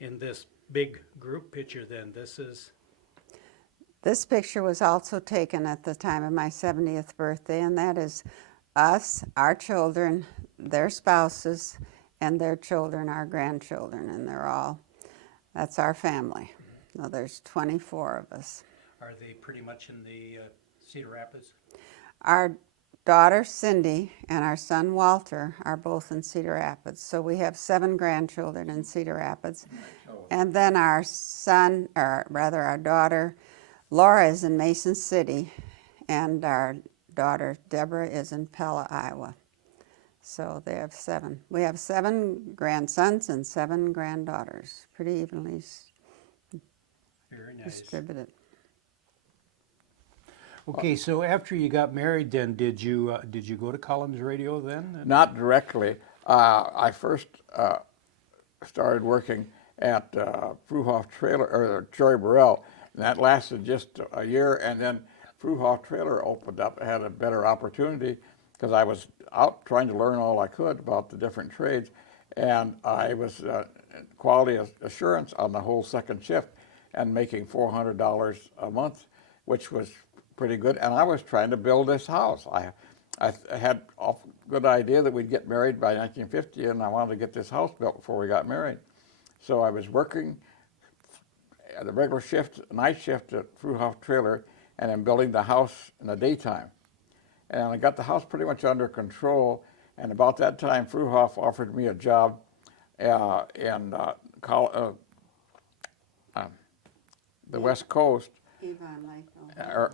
In this big group picture then, This picture was also taken at the time of my 70th birthday, and that is us, our children, their spouses, and their children, our grandchildren, and that's our family. So there's 24 of us. are they pretty much in the Cedar Rapids? Our daughter Cindy and our son Walter are both in Cedar Rapids. So we have 7 grandchildren in Cedar Rapids. And then our daughter Laura is in Mason City, and our daughter Deborah is in Pella, Iowa. So they have 7. We have 7 grandsons and 7 granddaughters, pretty evenly Very nice. distributed. Okay, so after you got married then, did you go to Collins Radio then? Not directly. I first started working at Fruhoff Trailer, or Troy Burrell, and that lasted just a year, and then Fruhoff trailer opened up, I had a better opportunity because I was out trying to learn all I could about the different trades, and I was quality assurance on the whole second shift and making $400 a month, which was pretty good. And I was trying to build this house. I had a good idea that we'd get married by 1950, and I wanted to get this house built before we got married. So I was working the regular shift, night shift at Fruhoff Trailer, and I'm building the house in the daytime. And I got the house pretty much under control. And about that time, Fruhoff offered me a job in the West Coast, Avon Lake, Ohio.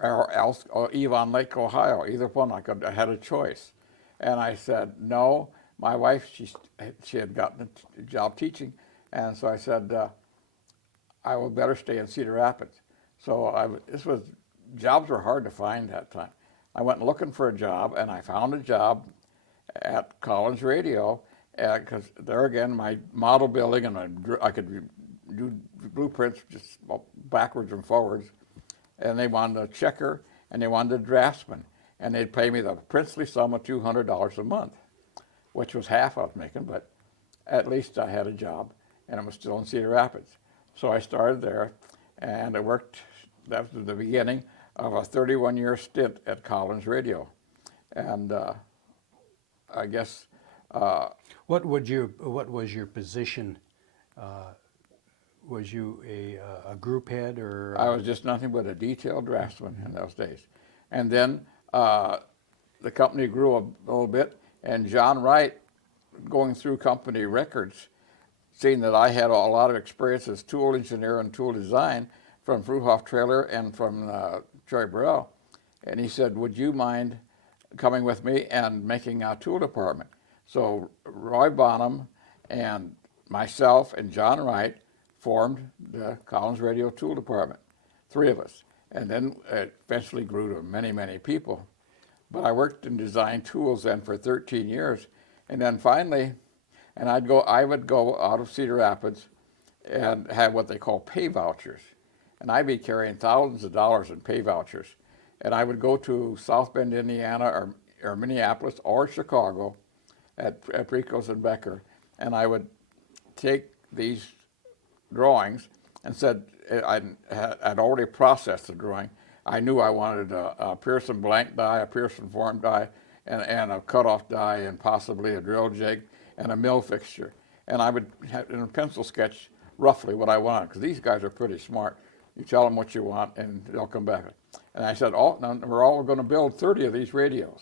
or Avon Lake, Ohio. Either one, I had a choice. And I said, no. My wife, she had gotten a job teaching. And so I said, I will better stay in Cedar Rapids. So jobs were hard to find that time. I went looking for a job, and I found a job at Collins Radio, because there again, my model building, and I could do blueprints just backwards and forwards, and they wanted a checker, and they wanted a draftsman, and they'd pay me the princely sum of $200 a month, which was half I was making, but at least I had a job, and I was still in Cedar Rapids. So I started there, and I worked. That was the beginning of a 31-year stint at Collins Radio, and I guess. What was your position? Was you a group head, or? I was just nothing but a detailed draftsman in those days. And then the company grew a little bit, and John Wright, going through company records, seeing that I had a lot of experience as tool engineer and tool design from Fruhoff Trailer and from Cherry Burrell, and he said, would you mind coming with me and making a tool department? So Roy Bonham and myself and John Wright formed the Collins Radio Tool Department, three of us. And then it eventually grew to many, many people. But I worked in design tools then for 13 years. And then finally, I would go out of Cedar Rapids and have what they call pay vouchers. And I'd be carrying thousands of dollars in pay vouchers. And I would go to South Bend, Indiana, or Minneapolis, or Chicago at Preco's and Becker, and I would take these drawings and said, I'd already processed the drawing. I knew I wanted a Pearson blank die, a Pearson form die, and a cutoff die, and possibly a drill jig, and a mill fixture. And I would have in a pencil sketch roughly what I wanted, because these guys are pretty smart. You tell them what you want, and they'll come back. And I said, now we're all going to build 30 of these radios.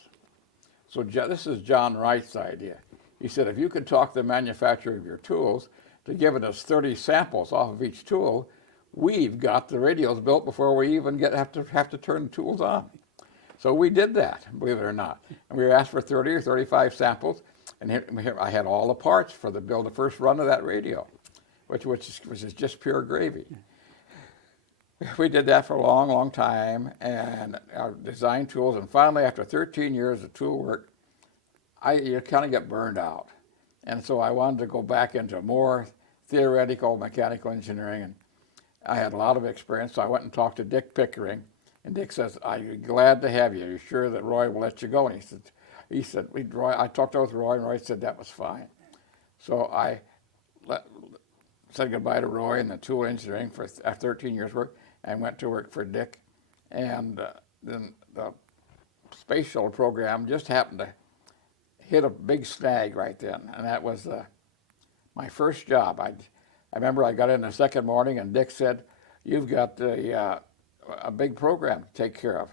So this is John Wright's idea. He said, if you could talk the manufacturer of your tools to giving us 30 samples off of each tool, we've got the radios built before we even have to turn the tools on. So we did that, believe it or not. And we were asked for 30 or 35 samples, and here I had all the parts for the build the first run of that radio, which is just pure gravy. We did that for a long, long time, and our design tools, and finally, after 13 years of tool work, you kind of get burned out. And so I wanted to go back into more theoretical mechanical engineering, and I had a lot of experience, so I went and talked to Dick Pickering, and Dick says, I'm glad to have you. Are you sure that Roy will let you go? And he said, Roy, I talked with Roy, and Roy said that was fine. So I said goodbye to Roy and the tool engineering for 13 years' work, and went to work for Dick. And then the space shuttle program just happened to hit a big snag right then, and that was my first job. I remember I got in the second morning, and Dick said, you've got a big program to take care of.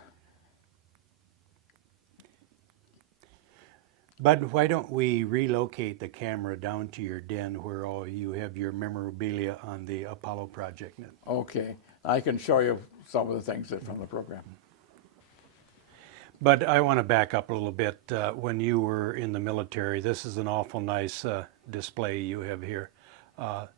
Bud, why don't we relocate the camera down to your den where all you have your memorabilia on the Apollo project? Okay, I can show you some of the things from the program. But I want to back up a little bit. When you were in the military, this is an awful nice display you have here. The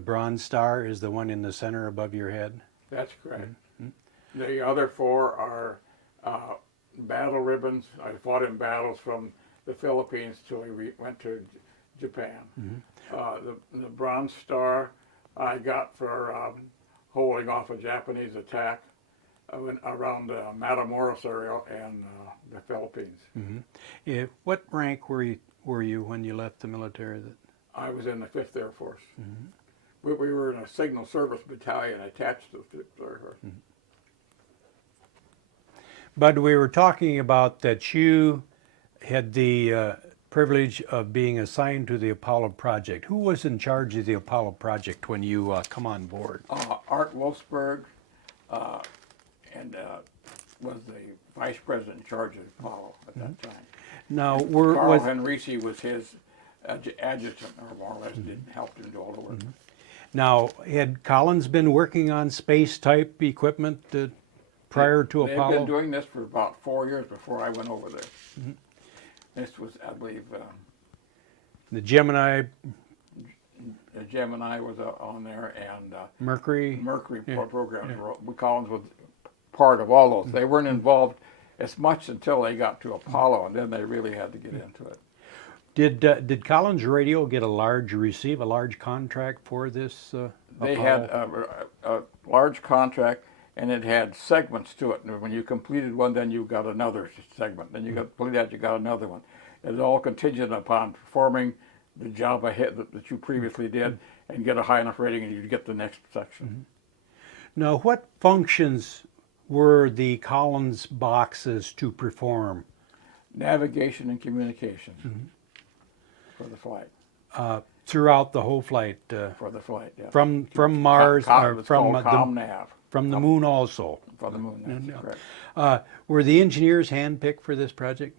Bronze Star is the one in the center above your head? That's correct. Mm-hmm. The other four are battle ribbons. I fought in battles from the Philippines till we went to Japan. Mm-hmm. The Bronze Star I got for holding off a Japanese attack around the Matamoros area and the Philippines. What rank were you when you left the military? I was in the 5th Air Force. We were in a signal service battalion attached to the 5th Air Force. But we were talking about that you had the privilege of being assigned to the Apollo project. Who was in charge of the Apollo project when you come on board? Art Wolfsburg and was the vice president in charge of Apollo at that time. Now, Carl Henrici was his adjutant, or more or less, didn't help him do all the work. Now, had Collins been working on space-type equipment prior to They've Apollo? been doing this for about 4 years before I went over there. This was, I believe, The Gemini, the Gemini was on there, and Mercury? Mercury programs. Collins was part of all those. They weren't involved as much until they got to Apollo, and then they really had to get into it. Did Collins Radio receive a large contract for this? They Apollo? had a large contract, and it had segments to it. And when you completed one, then you got another segment. Then you completed that, you got another one. It was all contingent upon performing the job ahead that you previously did, and get a high enough rating, and you get the next section. Now, what functions were the Collins boxes to perform? Navigation and communication for the flight. Throughout the whole flight, For the flight, yeah. from Mars or It's from called ComNav. from the moon also. For the moon, that's correct. Were the engineers handpicked for this project?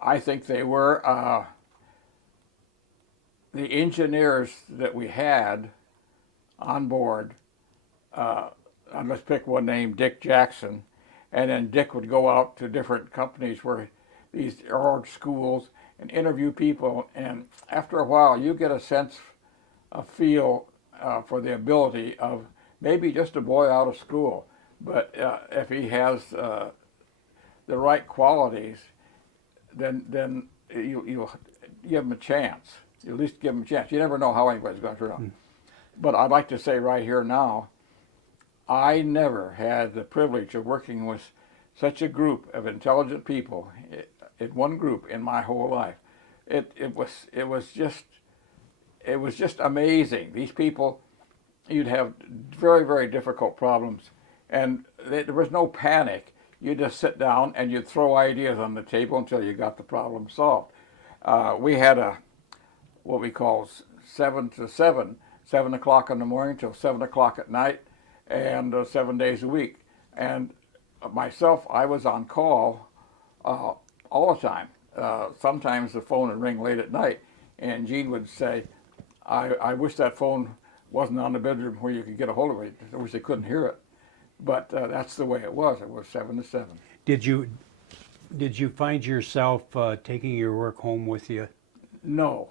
I think they were. The engineers that we had on board, let's pick one name, Dick Jackson, and then Dick would go out to different companies where these art schools and interview people, and after a while you get a feel for the ability of maybe just a boy out of school, but if he has the right qualities, then you give him a chance. You at least give him a chance. You never know how anybody's going to turn out. But I'd like to say right here now, I never had the privilege of working with such a group of intelligent people in one group in my whole life. It was just amazing. These people, you'd have very, very difficult problems, and there was no panic. You just sit down and you'd throw ideas on the table until you got the problem solved. We had what we call 7 to 7, 7 o'clock in the morning till 7 o'clock at night, and 7 days a week. And myself, I was on call all the time. Sometimes the phone would ring late at night, and Gene would say, I wish that phone wasn't on the bedroom where you could get a hold of it. I wish they couldn't hear it. But that's the way it was. It was 7 to 7. Did you find yourself taking your work home with you? No.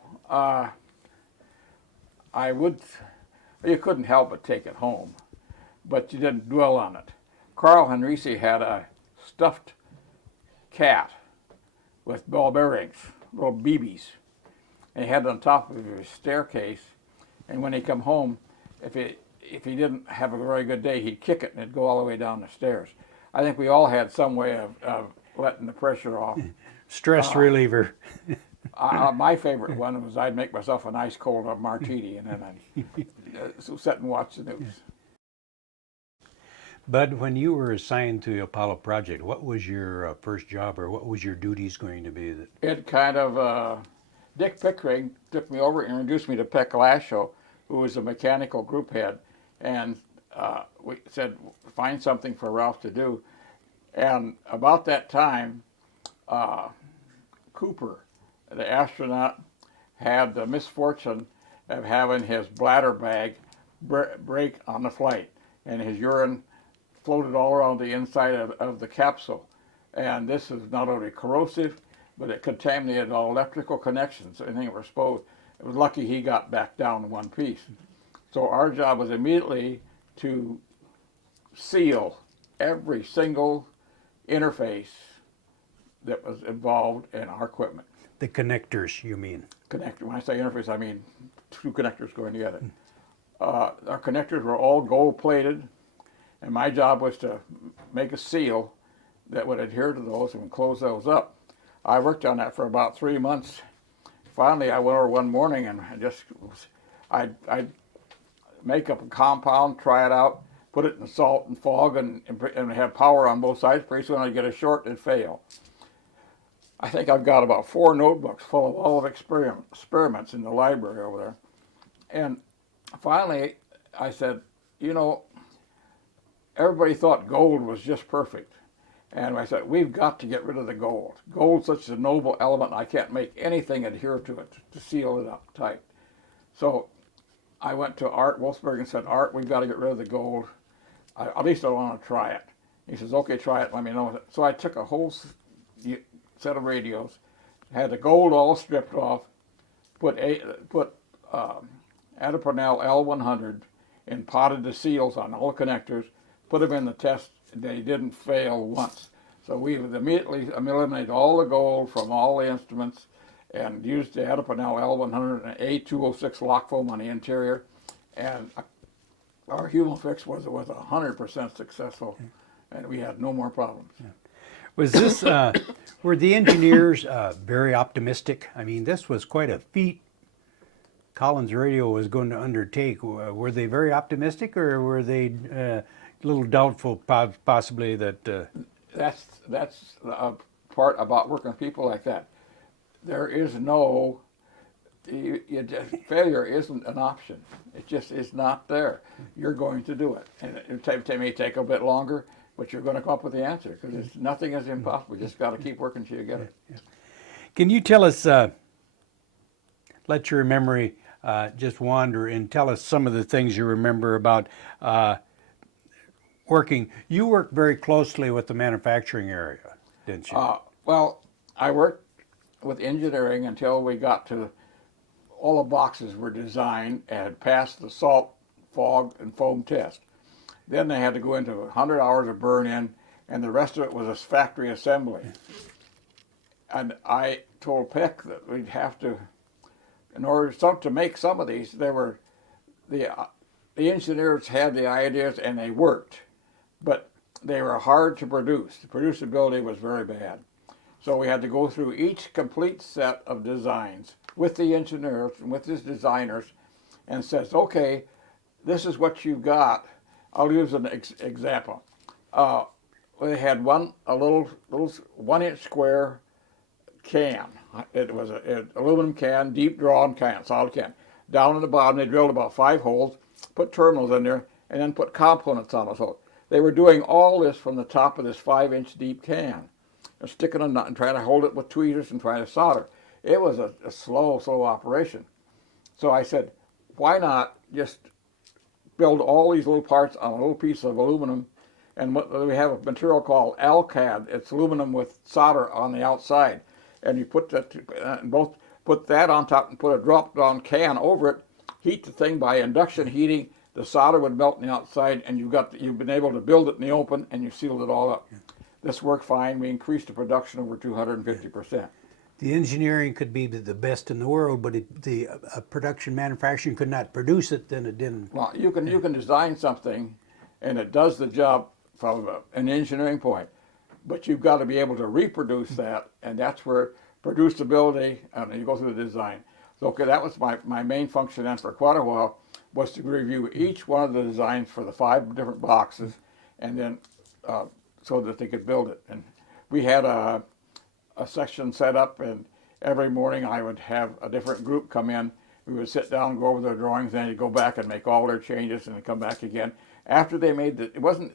You couldn't help but take it home, but you didn't dwell on it. Carl Henrici had a stuffed cat with ball bearings, little BBs, and he had it on top of his staircase, and when he come home, if he didn't have a very good day, he'd kick it and it'd go all the way down the stairs. I think we all had some way of letting the pressure off. Stress reliever. My favorite one was I'd make myself a nice cold martini and then I'd sit and watch the news. Bud, when you were assigned to the Apollo project, what was your first job, or what was your duties going to be? It kind of, Dick Pickering took me over and introduced me to Peck Lasho, who was a mechanical group head, and we said, find something for Ralph to do. And about that time, Cooper, the astronaut, had the misfortune of having his bladder bag break on the flight, and his urine floated all around the inside of the capsule. And this is not only corrosive, but it contaminated all electrical connections, anything that were exposed. It was lucky he got back down in one piece. So our job was immediately to seal every single interface that was involved in our equipment. The connectors, you mean? Connector. When I say interface, I mean two connectors going together. Our connectors were all gold-plated, And my job was to make a seal that would adhere to those and close those up. I worked on that for about 3 months. Finally, I went over one morning and I'd make up a compound, try it out, put it in salt and fog, and have power on both sides. Pretty soon I'd get a short and fail. I think I've got about 4 notebooks full of all of experiments in the library over there. And finally, I said, you know, everybody thought gold was just perfect. And I said, we've got to get rid of the gold. Gold's such a noble element, I can't make anything adhere to it to seal it up tight. So I went to Art Wolfsberg and said, Art, we've got to get rid of the gold. At least I want to try it. He says, okay, try it, let me know. So I took a whole set of radios, had the gold all stripped off, put Adapronel L100 and potted the seals on all connectors, put them in the test. They didn't fail once. So we immediately eliminated all the gold from all the instruments and used the Adapronel L100 and A206 lock foam on the interior. And our human fix was 100% successful, and we had no more problems. Yeah. Was this, were the engineers very optimistic? I mean, this was quite a feat Collins Radio was going to undertake. Were they very optimistic, or were they a little doubtful possibly that... That's the part about working with people like that. There is no, failure isn't an option. It just is not there. You're going to do it. And it may take a bit longer, but you're going to come up with the answer, because nothing is impossible. You just got to keep working till you get it. Yeah. Can you tell us, let your memory just wander and tell us some of the things you remember about working. You worked very closely with the manufacturing area, didn't you? Well, I worked with engineering until we got to all the boxes were designed and had passed the salt, fog, and foam test. Then they had to go into 100 hours of burn-in, and the rest of it was a factory assembly. And I told Peck that we'd have to, in order to make some of these, the engineers had the ideas and they worked, but they were hard to produce. The producibility was very bad. So we had to go through each complete set of designs with the engineers and with the designers, and says, okay, this is what you've got. I'll use an example. They had a little 1-inch square can. It was an aluminum can, deep drawn can, solid can. Down at the bottom, they drilled about 5 holes, put terminals in there, and then put components on it. So they were doing all this from the top of this 5-inch deep can, and sticking a nut and trying to hold it with tweezers and trying to solder. It was a slow operation. So I said, why not just build all these little parts on a little piece of aluminum, and we have a material called Alcad. It's aluminum with solder on the outside, and you put that put that on top and put a drop-down can over it. Heat the thing by induction heating. The solder would melt on the outside, and you've been able to build it in the open, and you sealed it all up. This worked fine. We increased the production over 250%. The engineering could be the best in the world, but the production manufacturing could not produce it, then it didn't. Well, you can design something, and it does the job from an engineering point, but you've got to be able to reproduce that, and that's where producibility, and you go through the design. So, okay, that was my main function then for quite a while, was to review each one of the designs for the 5 different boxes, and then so that they could build it. And we had a section set up, and every morning I would have a different group come in. We would sit down and go over their drawings, and then you'd go back and make all their changes and then come back again. After they made it wasn't,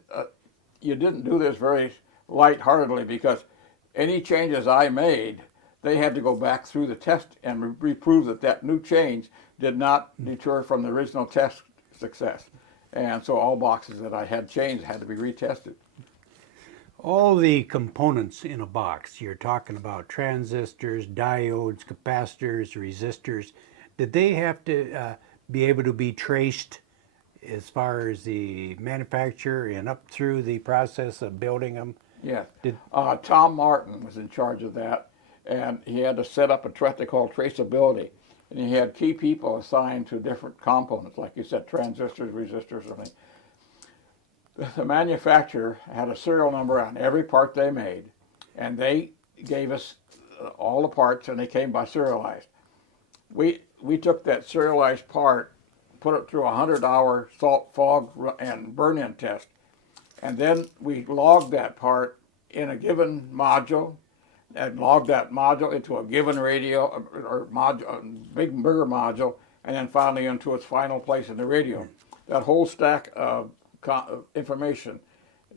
you didn't do this very lightheartedly, because any changes I made, they had to go back through the test and reprove that new change did not deter from the original test success. And so all boxes that I had changed had to be retested. All the components in a box, you're talking about transistors, diodes, capacitors, resistors, did they have to be able to be traced as far as the manufacturer and up through the process of building them? Yes. Tom Martin was in charge of that, and he had to set up what they call traceability. And he had key people assigned to different components, like you said, transistors, resistors, everything. The manufacturer had a serial number on every part they made, and they gave us all the parts, and they came by serialized. We took that serialized part, put it through a 100-hour salt, fog, and burn-in test, and then we logged that part in a given module, and logged that module into a given radio or module, bigger module, and then finally into its final place in the radio. That whole stack of information,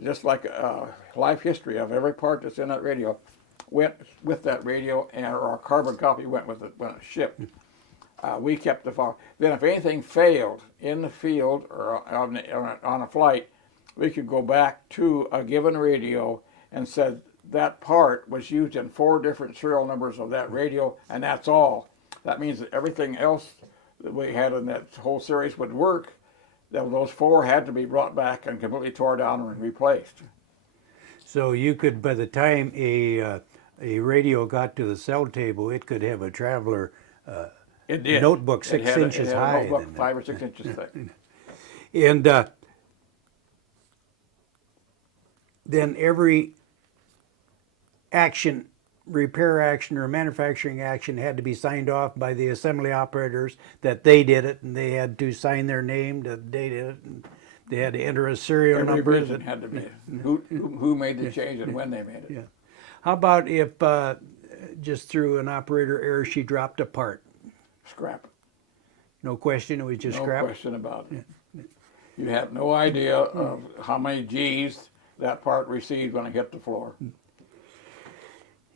just like a life history of every part that's in that radio, went with that radio, and or a carbon copy went with it when it shipped. We kept the file. Then if anything failed in the field or on a flight, we could go back to a given radio and said that part was used in 4 different serial numbers of that radio, and that's all. That means that everything else that we had in that whole series would work. That those 4 had to be brought back and completely tore down and replaced. So you could, by the time a radio got to the cell table, it could have a traveler It did. notebook It 6 had inches it had high. a notebook 5 or 6 inches thick. And then every action, repair action or manufacturing action had to be signed off by the assembly operators that they did it, and they had to sign their name that they did it, and they had to enter a serial Every number. version had to be who made the change and when they made it. Yeah. How about if just through an operator error she dropped a part? Scrap it. No question, it was just No scrap? question about it. You have no idea of how many G's that part received when it hit the floor.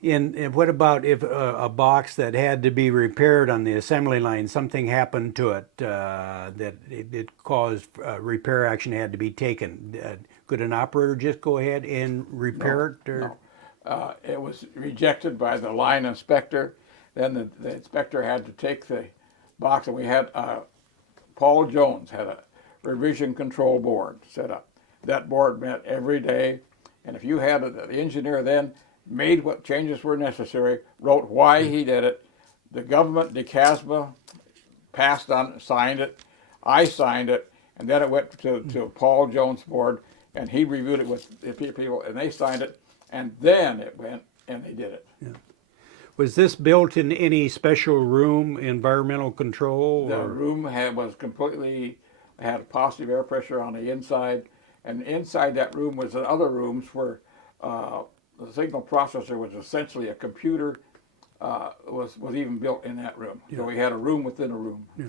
And what about if a box that had to be repaired on the assembly line, something happened to it that it caused repair action had to be taken? Could an operator just go ahead and repair it? Or? No. It was rejected by the line inspector. Then the inspector had to take the box, and we had Paul Jones had a revision control board set up. That board met every day, and if you had the engineer then made what changes were necessary, wrote why he did it. The government, DeCasma, passed on, signed it. I signed it, and then it went to Paul Jones' board, and he reviewed it with the people, and they signed it, and then it went, and they did it. Yeah. Was this built in any special room, environmental control? The room was completely, had positive air pressure on the inside, and inside that room was in other rooms where the signal processor was essentially a computer, was even built in that room. Yeah. So we had a room within a room. Yeah.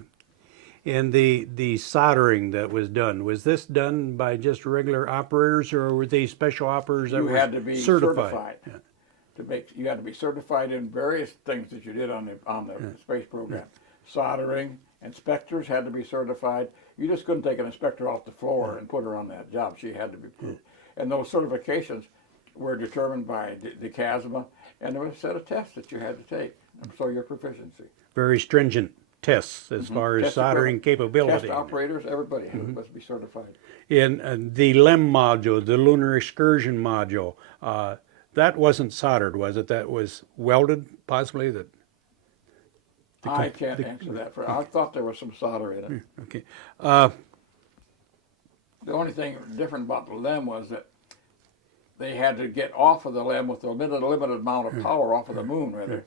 And the soldering that was done, was this done by just regular operators, or were they special operators that You were had to be certified. Yeah. You had to be certified in various things that you did on the space program. Yeah. Soldering, inspectors had to be certified. You just couldn't take an inspector off the floor and put her on that job. She had to be approved. And those certifications were determined by the CASMA, and there was a set of tests that you had to take, and so your proficiency. Very stringent tests as far as soldering capability. Test operators, everybody must be certified. And the LEM module, the Lunar Excursion module, that wasn't soldered, was it? That was welded, possibly? I can't answer that. I thought there was some solder in it. Okay. The only thing different about the LEM was that they had to get off of the LEM with a limited amount of power off of the moon, rather,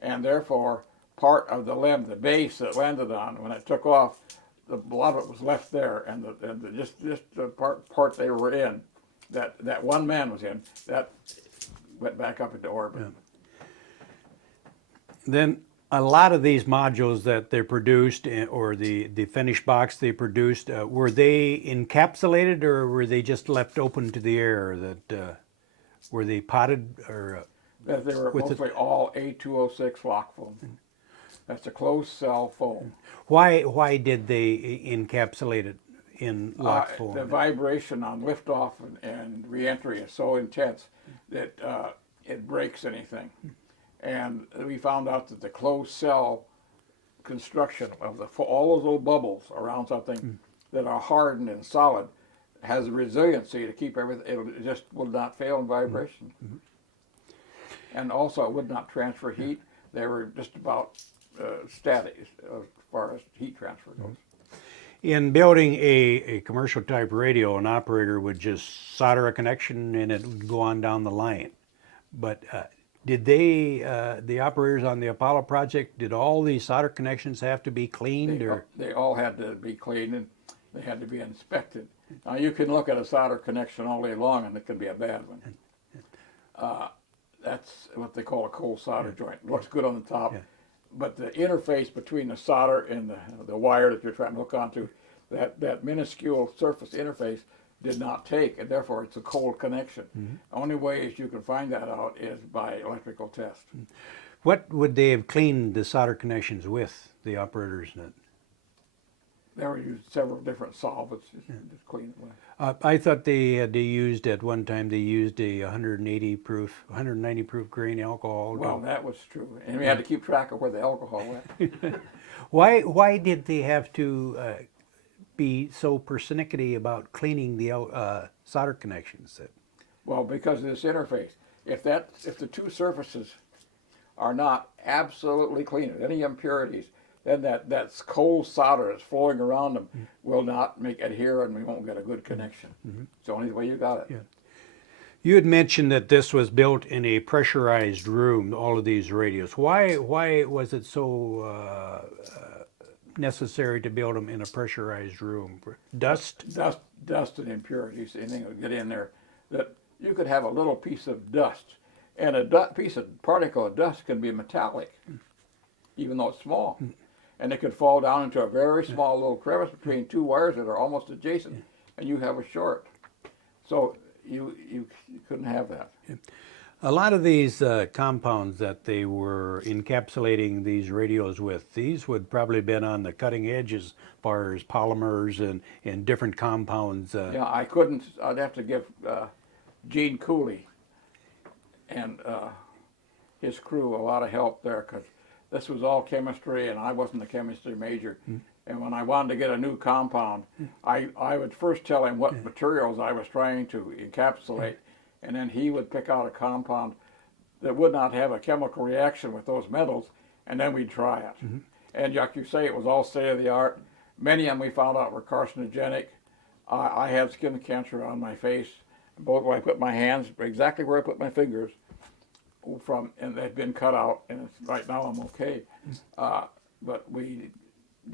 and therefore part of the LEM, the base that landed on, when it took off, a lot of it was left there, and just the part they were in, that one man was in, that went back up into orbit. Yeah. Then a lot of these modules that they produced, or the finished box they produced, were they encapsulated, or were they just left open to the air? Were they potted, or? They were mostly all A206 lock foam. That's a closed cell foam. Why did they encapsulate it in lock foam? The vibration on liftoff and reentry is so intense that it breaks anything. And we found out that the closed cell construction of all those little bubbles around something that are hardened and solid has a resiliency to keep everything. It just will not fail in vibration. And also it would not transfer heat. They were just about static as far as heat transfer goes. In building a commercial type radio, an operator would just solder a connection and it would go on down the line. But did the operators on the Apollo project, did all these solder connections have to be cleaned or? They all had to be cleaned and they had to be inspected. Now you can look at a solder connection all day long and it can be a bad one. That's what they call a cold solder joint. It looks good on the top, but the interface between the solder and the wire that you're trying to hook onto, that minuscule surface interface did not take, and therefore it's a cold connection. The only way is you can find that out is by electrical test. What would they have cleaned the solder connections with, the operators? They were used several different solvents, just clean it with. I thought they used at one time, they used a 190 proof grain alcohol. Well, that was true, and we had to keep track of where the alcohol went. Why did they have to be so persnickety about cleaning the solder connections? Well, because of this interface. If the two surfaces are not absolutely clean of any impurities, then that cold solder that's flowing around them will not adhere, and we won't get a good connection. It's the only way you got it. Yeah. You had mentioned that this was built in a pressurized room, all of these radios. Why was it so necessary to build them in a pressurized room? Dust? Dust and impurities, anything would get in there. That you could have a little piece of dust, and a particle of dust can be metallic, even though it's small. And it could fall down into a very small little crevice between two wires that are almost adjacent, and you have a short. So you couldn't have that. A lot of these compounds that they were encapsulating these radios with, these would probably have been on the cutting edge as far as polymers and different compounds. Yeah, I'd have to give Gene Cooley and his crew a lot of help there, because this was all chemistry and I wasn't a chemistry major. And when I wanted to get a new compound, I would first tell him what materials I was trying to encapsulate, and then he would pick out a compound that would not have a chemical reaction with those metals, and then we'd try it. And like you say, it was all state of the art. Many of them we found out were carcinogenic. I had skin cancer on my face, both where I put my hands, exactly where I put my fingers, and they've been cut out, and right now I'm okay. But we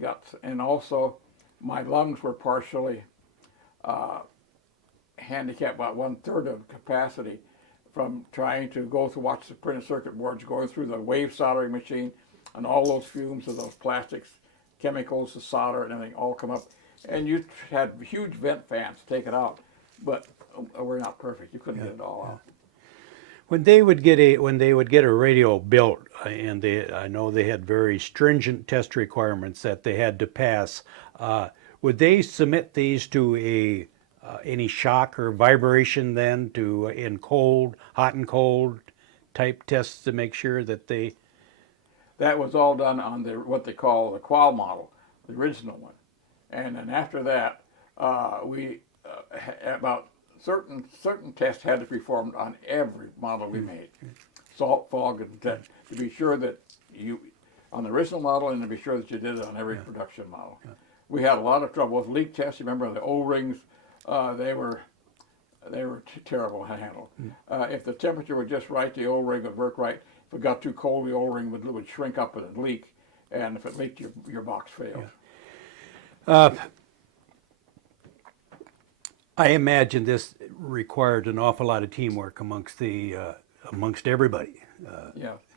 got, and also my lungs were partially handicapped about 1/3 of capacity from trying to watch the printed circuit boards going through the wave soldering machine, and all those fumes of those plastics, chemicals, the solder and everything all come up. And you had huge vent fans to take it out, but we're not perfect. You couldn't get it all out. When they would get a radio built, and I know they had very stringent test requirements that they had to pass, would they submit these to any shock or vibration then in hot and cold type tests to make sure that they? That was all done on what they call the qual model, the original one, and then after that, about certain tests had to be performed on every model we made, salt, fog, and to be sure that you on the original model, and to be sure that you did it on every production model. We had a lot of trouble with leak tests. You remember the O-rings? They were terrible to handle. If the temperature was just right, the O-ring would work right. If it got too cold, the O-ring would shrink up and it'd leak, and if it leaked, your box failed. I imagine this required an awful lot of teamwork amongst everybody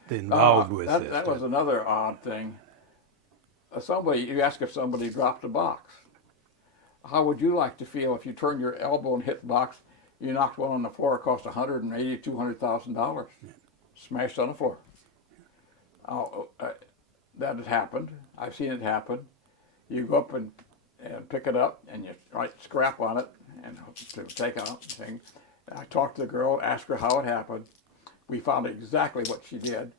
involved with this. That was another odd thing. You ask if somebody dropped a box. How would you like to feel if you turned your elbow and hit the box, you knocked one on the floor, it cost $180,000 to $200,000, smashed on the floor. That had happened. I've seen it happen. You go up and pick it up, and you write scrap on it and to take out things. I talked to the girl, asked her how it happened. We found exactly what she did,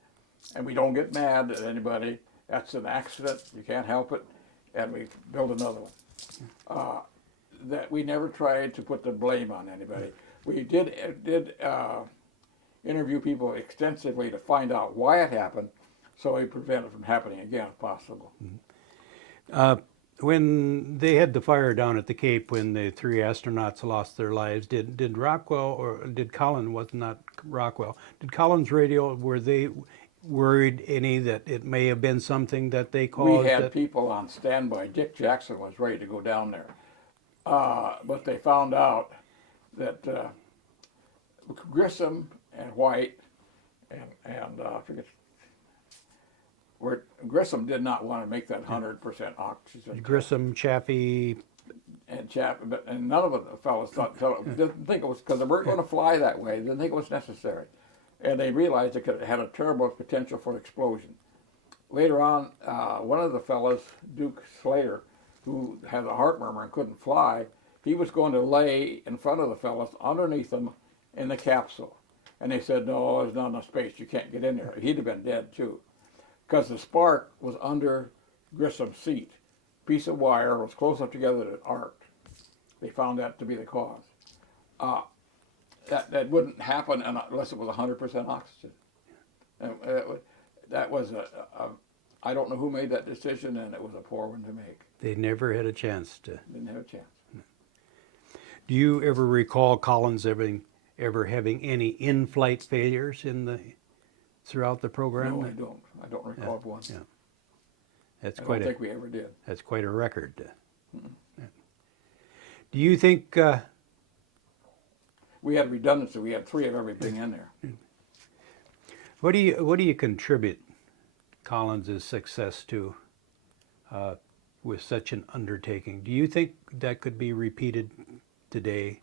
and we don't get mad at anybody. That's an accident. You can't help it, and we build another one. That we never tried to put the blame on anybody. We did interview people extensively to find out why it happened, so we prevent it from happening again if possible. When they had the fire down at the Cape, when the 3 astronauts lost their lives, did Rockwell, or did Collins, was not Rockwell, did Collins radio, were they worried any that it may have been something that they We caused? had That, people on standby. Dick Jackson was ready to go down there. But they found out that Grissom and White and I forget, Grissom did not want to make that 100% oxygen. Grissom, Chaffee, And and none of the fellows didn't think it was, because they weren't going to fly that way. They didn't think it was necessary, and they realized it had a terrible potential for explosion. Later on, one of the fellows, Duke Slater, who had a heart murmur and couldn't fly, he was going to lay in front of the fellows underneath them in the capsule, and they said, "No, there's not enough space. You can't get in there." He'd have been dead too, because the spark was under Grissom's seat. Piece of wire was close up together that it arced. They found that to be the cause. That wouldn't happen unless it was 100% oxygen. And that was I don't know who made that decision, and it was a poor one to make. they never had a chance to. Didn't have a chance. Do you ever recall Collins ever having any in-flight failures throughout the program? No, I don't. I don't recall one. Yeah. That's I quite don't think we ever did. That's quite a record. Yeah. Do you think? We had redundancy. We had 3 of everything in there. What do you contribute Collins' success to with such an undertaking? Do you think that could be repeated today,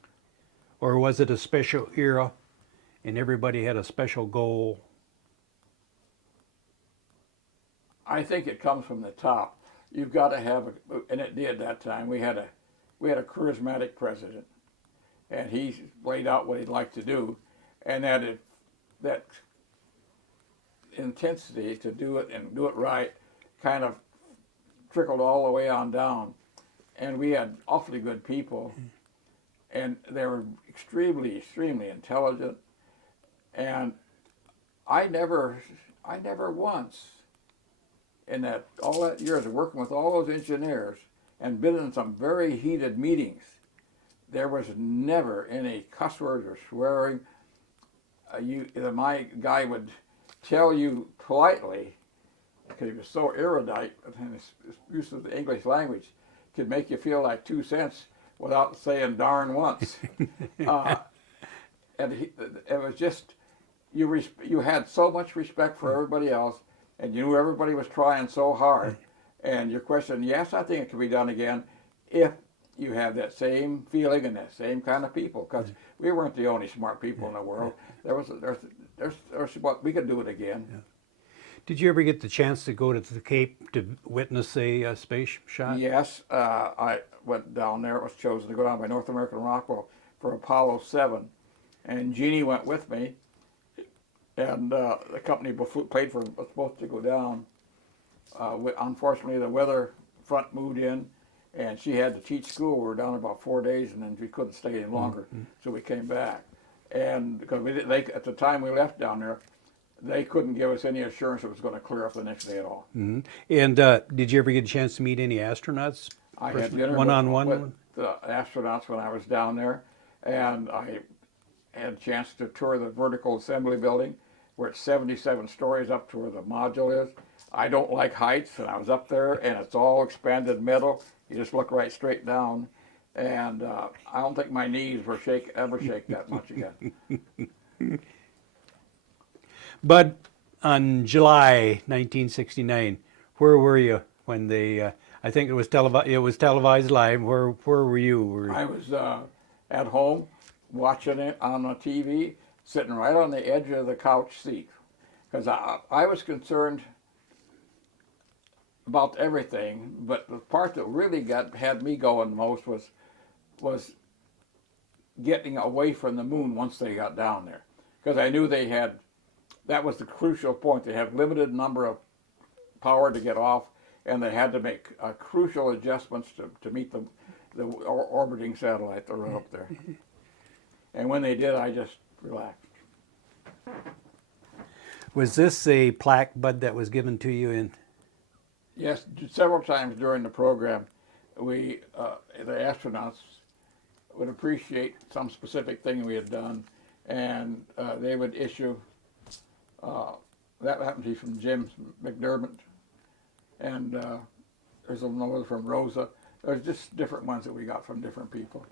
or was it a special era, and everybody had a special goal? I think it comes from the top. You've got to have, and it did that time. We had a charismatic president, and he laid out what he'd like to do, and that intensity to do it and do it right kind of trickled all the way on down. And we had awfully good people, and they were extremely, extremely intelligent. And I never once, in all that years of working with all those engineers and been in some very heated meetings, there was never any cuss words or swearing. My guy would tell you politely, because he was so erudite in his use of the English language, could make you feel like 2 cents without saying darn once. And it was just, you had so much respect for everybody else, and you knew everybody was trying so hard. And your question, yes, I think it can be done again if you have that same feeling and that same kind of people, because we weren't the only smart people in the world. There's what we could do it again. Yeah. Did you ever get the chance to go to the Cape to witness a space shot? Yes, I went down there. It was chosen to go down by North American Rockwell for Apollo 7, and Jeannie went with me, and the company was supposed to go down. Unfortunately, the weather front moved in, and she had to teach school. We were down about 4 days, and then we couldn't stay any longer, so we came back. And because at the time we left down there, they couldn't give us any assurance it was going to clear up the next day at all. Mm-hmm. And did you ever get a chance to meet any astronauts? I had dinner one-on-one with the astronauts when I was down there, and I had a chance to tour the vertical assembly building, where it's 77 stories up to where the module is. I don't like heights, and I was up there, and it's all expanded metal. You just look right straight down, and I don't think my knees were ever shake that much again. But on July 1969, where were you when they? I think it was televised live. Where were you? I was at home watching it on the TV, sitting right on the edge of the couch seat, because I was concerned about everything, but the part that really had me going most was getting away from the moon once they got down there, because I knew that was the crucial point. They have limited number of power to get off, and they had to make crucial adjustments to meet the orbiting satellite that were up there. And when they did, I just relaxed. Was this a plaque, Bud, that was given to you in? Yes, several times during the program, the astronauts would appreciate some specific thing we had done, and they would issue, that happened to be from Jim McDermott, and there's another from Rosa. There's just different ones that we got from different people.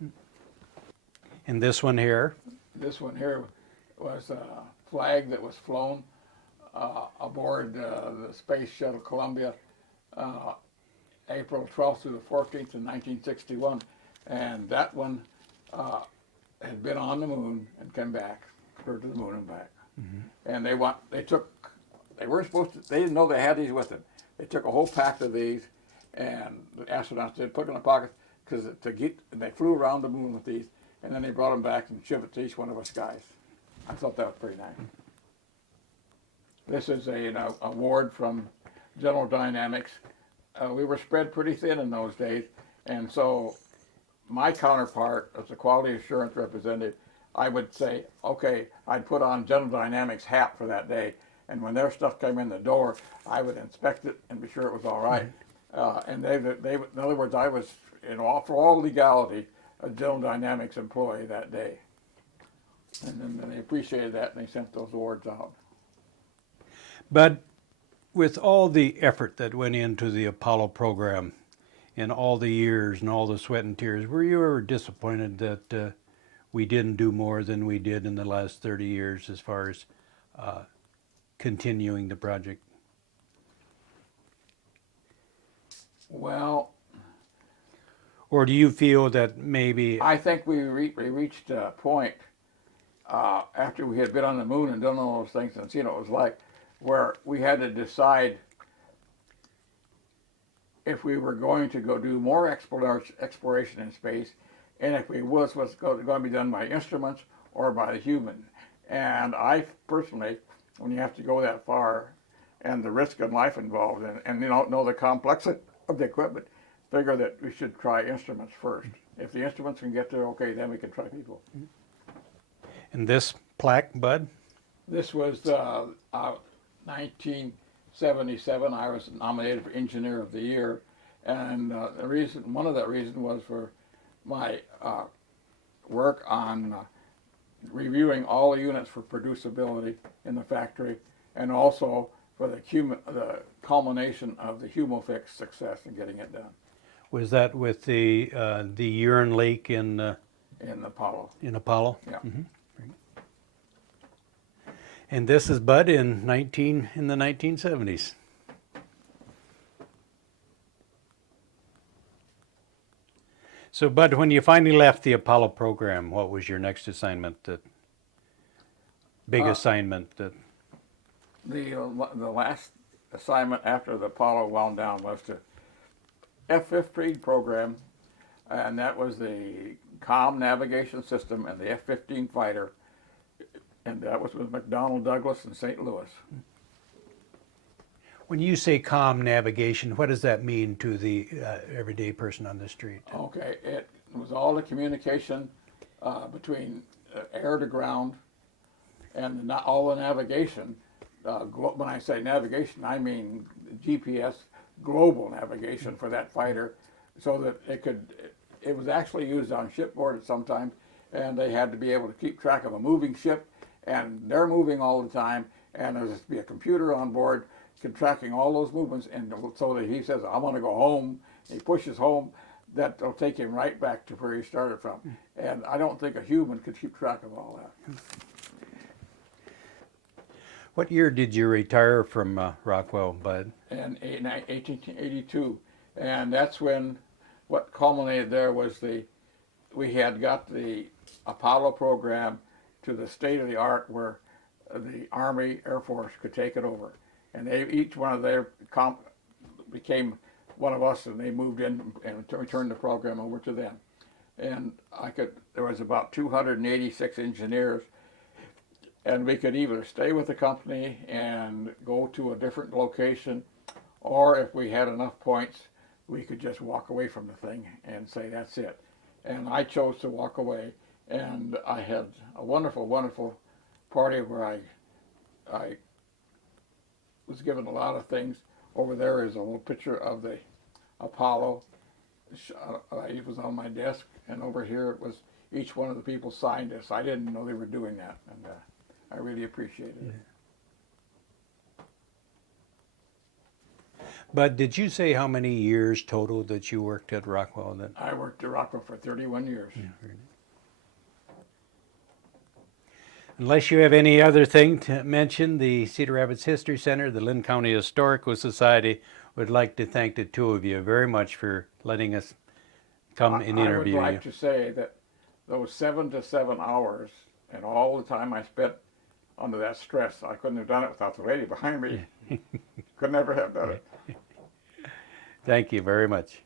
And this one here, This one here was a flag that was flown aboard the Space Shuttle Columbia April 12th through the 14th in 1961. And that one had been on the moon and come back, clear to the moon and back. And they weren't supposed to, they didn't know they had these with them. They took a whole pack of these, and the astronauts did put them in a pocket, because they flew around the moon with these, and then they brought them back and shipped it to each one of us guys. I thought that was pretty nice. This is an award from General Dynamics. We were spread pretty thin in those days, and so my counterpart as a quality assurance representative, I would say, okay, I'd put on General Dynamics hat for that day, and when their stuff came in the door, I would inspect it and be sure it was all right. And they, in other words, I was, for all legality, a General Dynamics employee that day. And then they appreciated that, and they sent those awards out. but with all the effort that went into the Apollo program and all the years and all the sweat and tears, were you ever disappointed that we didn't do more than we did in the last 30 years as far as continuing the project? Well, Or do you feel that maybe, I think we reached a point after we had been on the moon and done all those things and seen what it was like, where we had to decide if we were going to go do more exploration in space, and if we was going to be done by instruments or by the human. And I personally, when you have to go that far, and the risk of life involved, and you don't know the complexity of the equipment, figure that we should try instruments first. If the instruments can get there, okay, then we can try people. in this plaque, Bud? This was 1977. I was nominated for Engineer of the Year, and one of the reasons was for my work on reviewing all the units for producibility in the factory, and also for the culmination of the Humofix success in getting it done Was that with the urine leak in Apollo. Apollo? Yeah. And this is Bud in the 1970s. So, Bud, when you finally left the Apollo program, what was your next assignment? Big assignment that. The last assignment after the Apollo wound down was to F-15 program, and that was the comm navigation system and the F-15 fighter, and that was with McDonnell Douglas in St. Louis. When you say comm navigation, what does that mean to the everyday person on the street? Okay, it was all the communication between air to ground, and not all the navigation. When I say navigation, I mean GPS, global navigation for that fighter, so that it was actually used on shipboard sometimes, and they had to be able to keep track of a moving ship, and they're moving all the time, and there's to be a computer on board tracking all those movements, and so that he says, I want to go home, he pushes home, that'll take him right back to where he started from. And I don't think a human could keep track of all that. What year did you retire from Rockwell, Bud? In 1882, and that's when what culminated there was we had got the Apollo program to the state of the art where the Army, Air Force could take it over, and each one of their became one of us, and they moved in and returned the program over to them. And there was about 286 engineers, and we could either stay with the company and go to a different location, or if we had enough points, we could just walk away from the thing and say, that's it. And I chose to walk away, and I had a wonderful, wonderful party where I was given a lot of things. Over there is a little picture of the Apollo, it was on my desk, and over here it was, each one of the people signed this. I didn't know they were doing that, and I really appreciated it. But did you say how many years total that you worked at Rockwell then? I worked at Rockwell for 31 years. Unless you have any other thing to mention, the Cedar Rapids History Center, the Linn County Historical Society would like to thank the two of you very much for letting us come and interview I would you. like to say that those 7 to 7 hours and all the time I spent under that stress, I couldn't have done it without the lady behind me. Could never have done it. Thank you very much.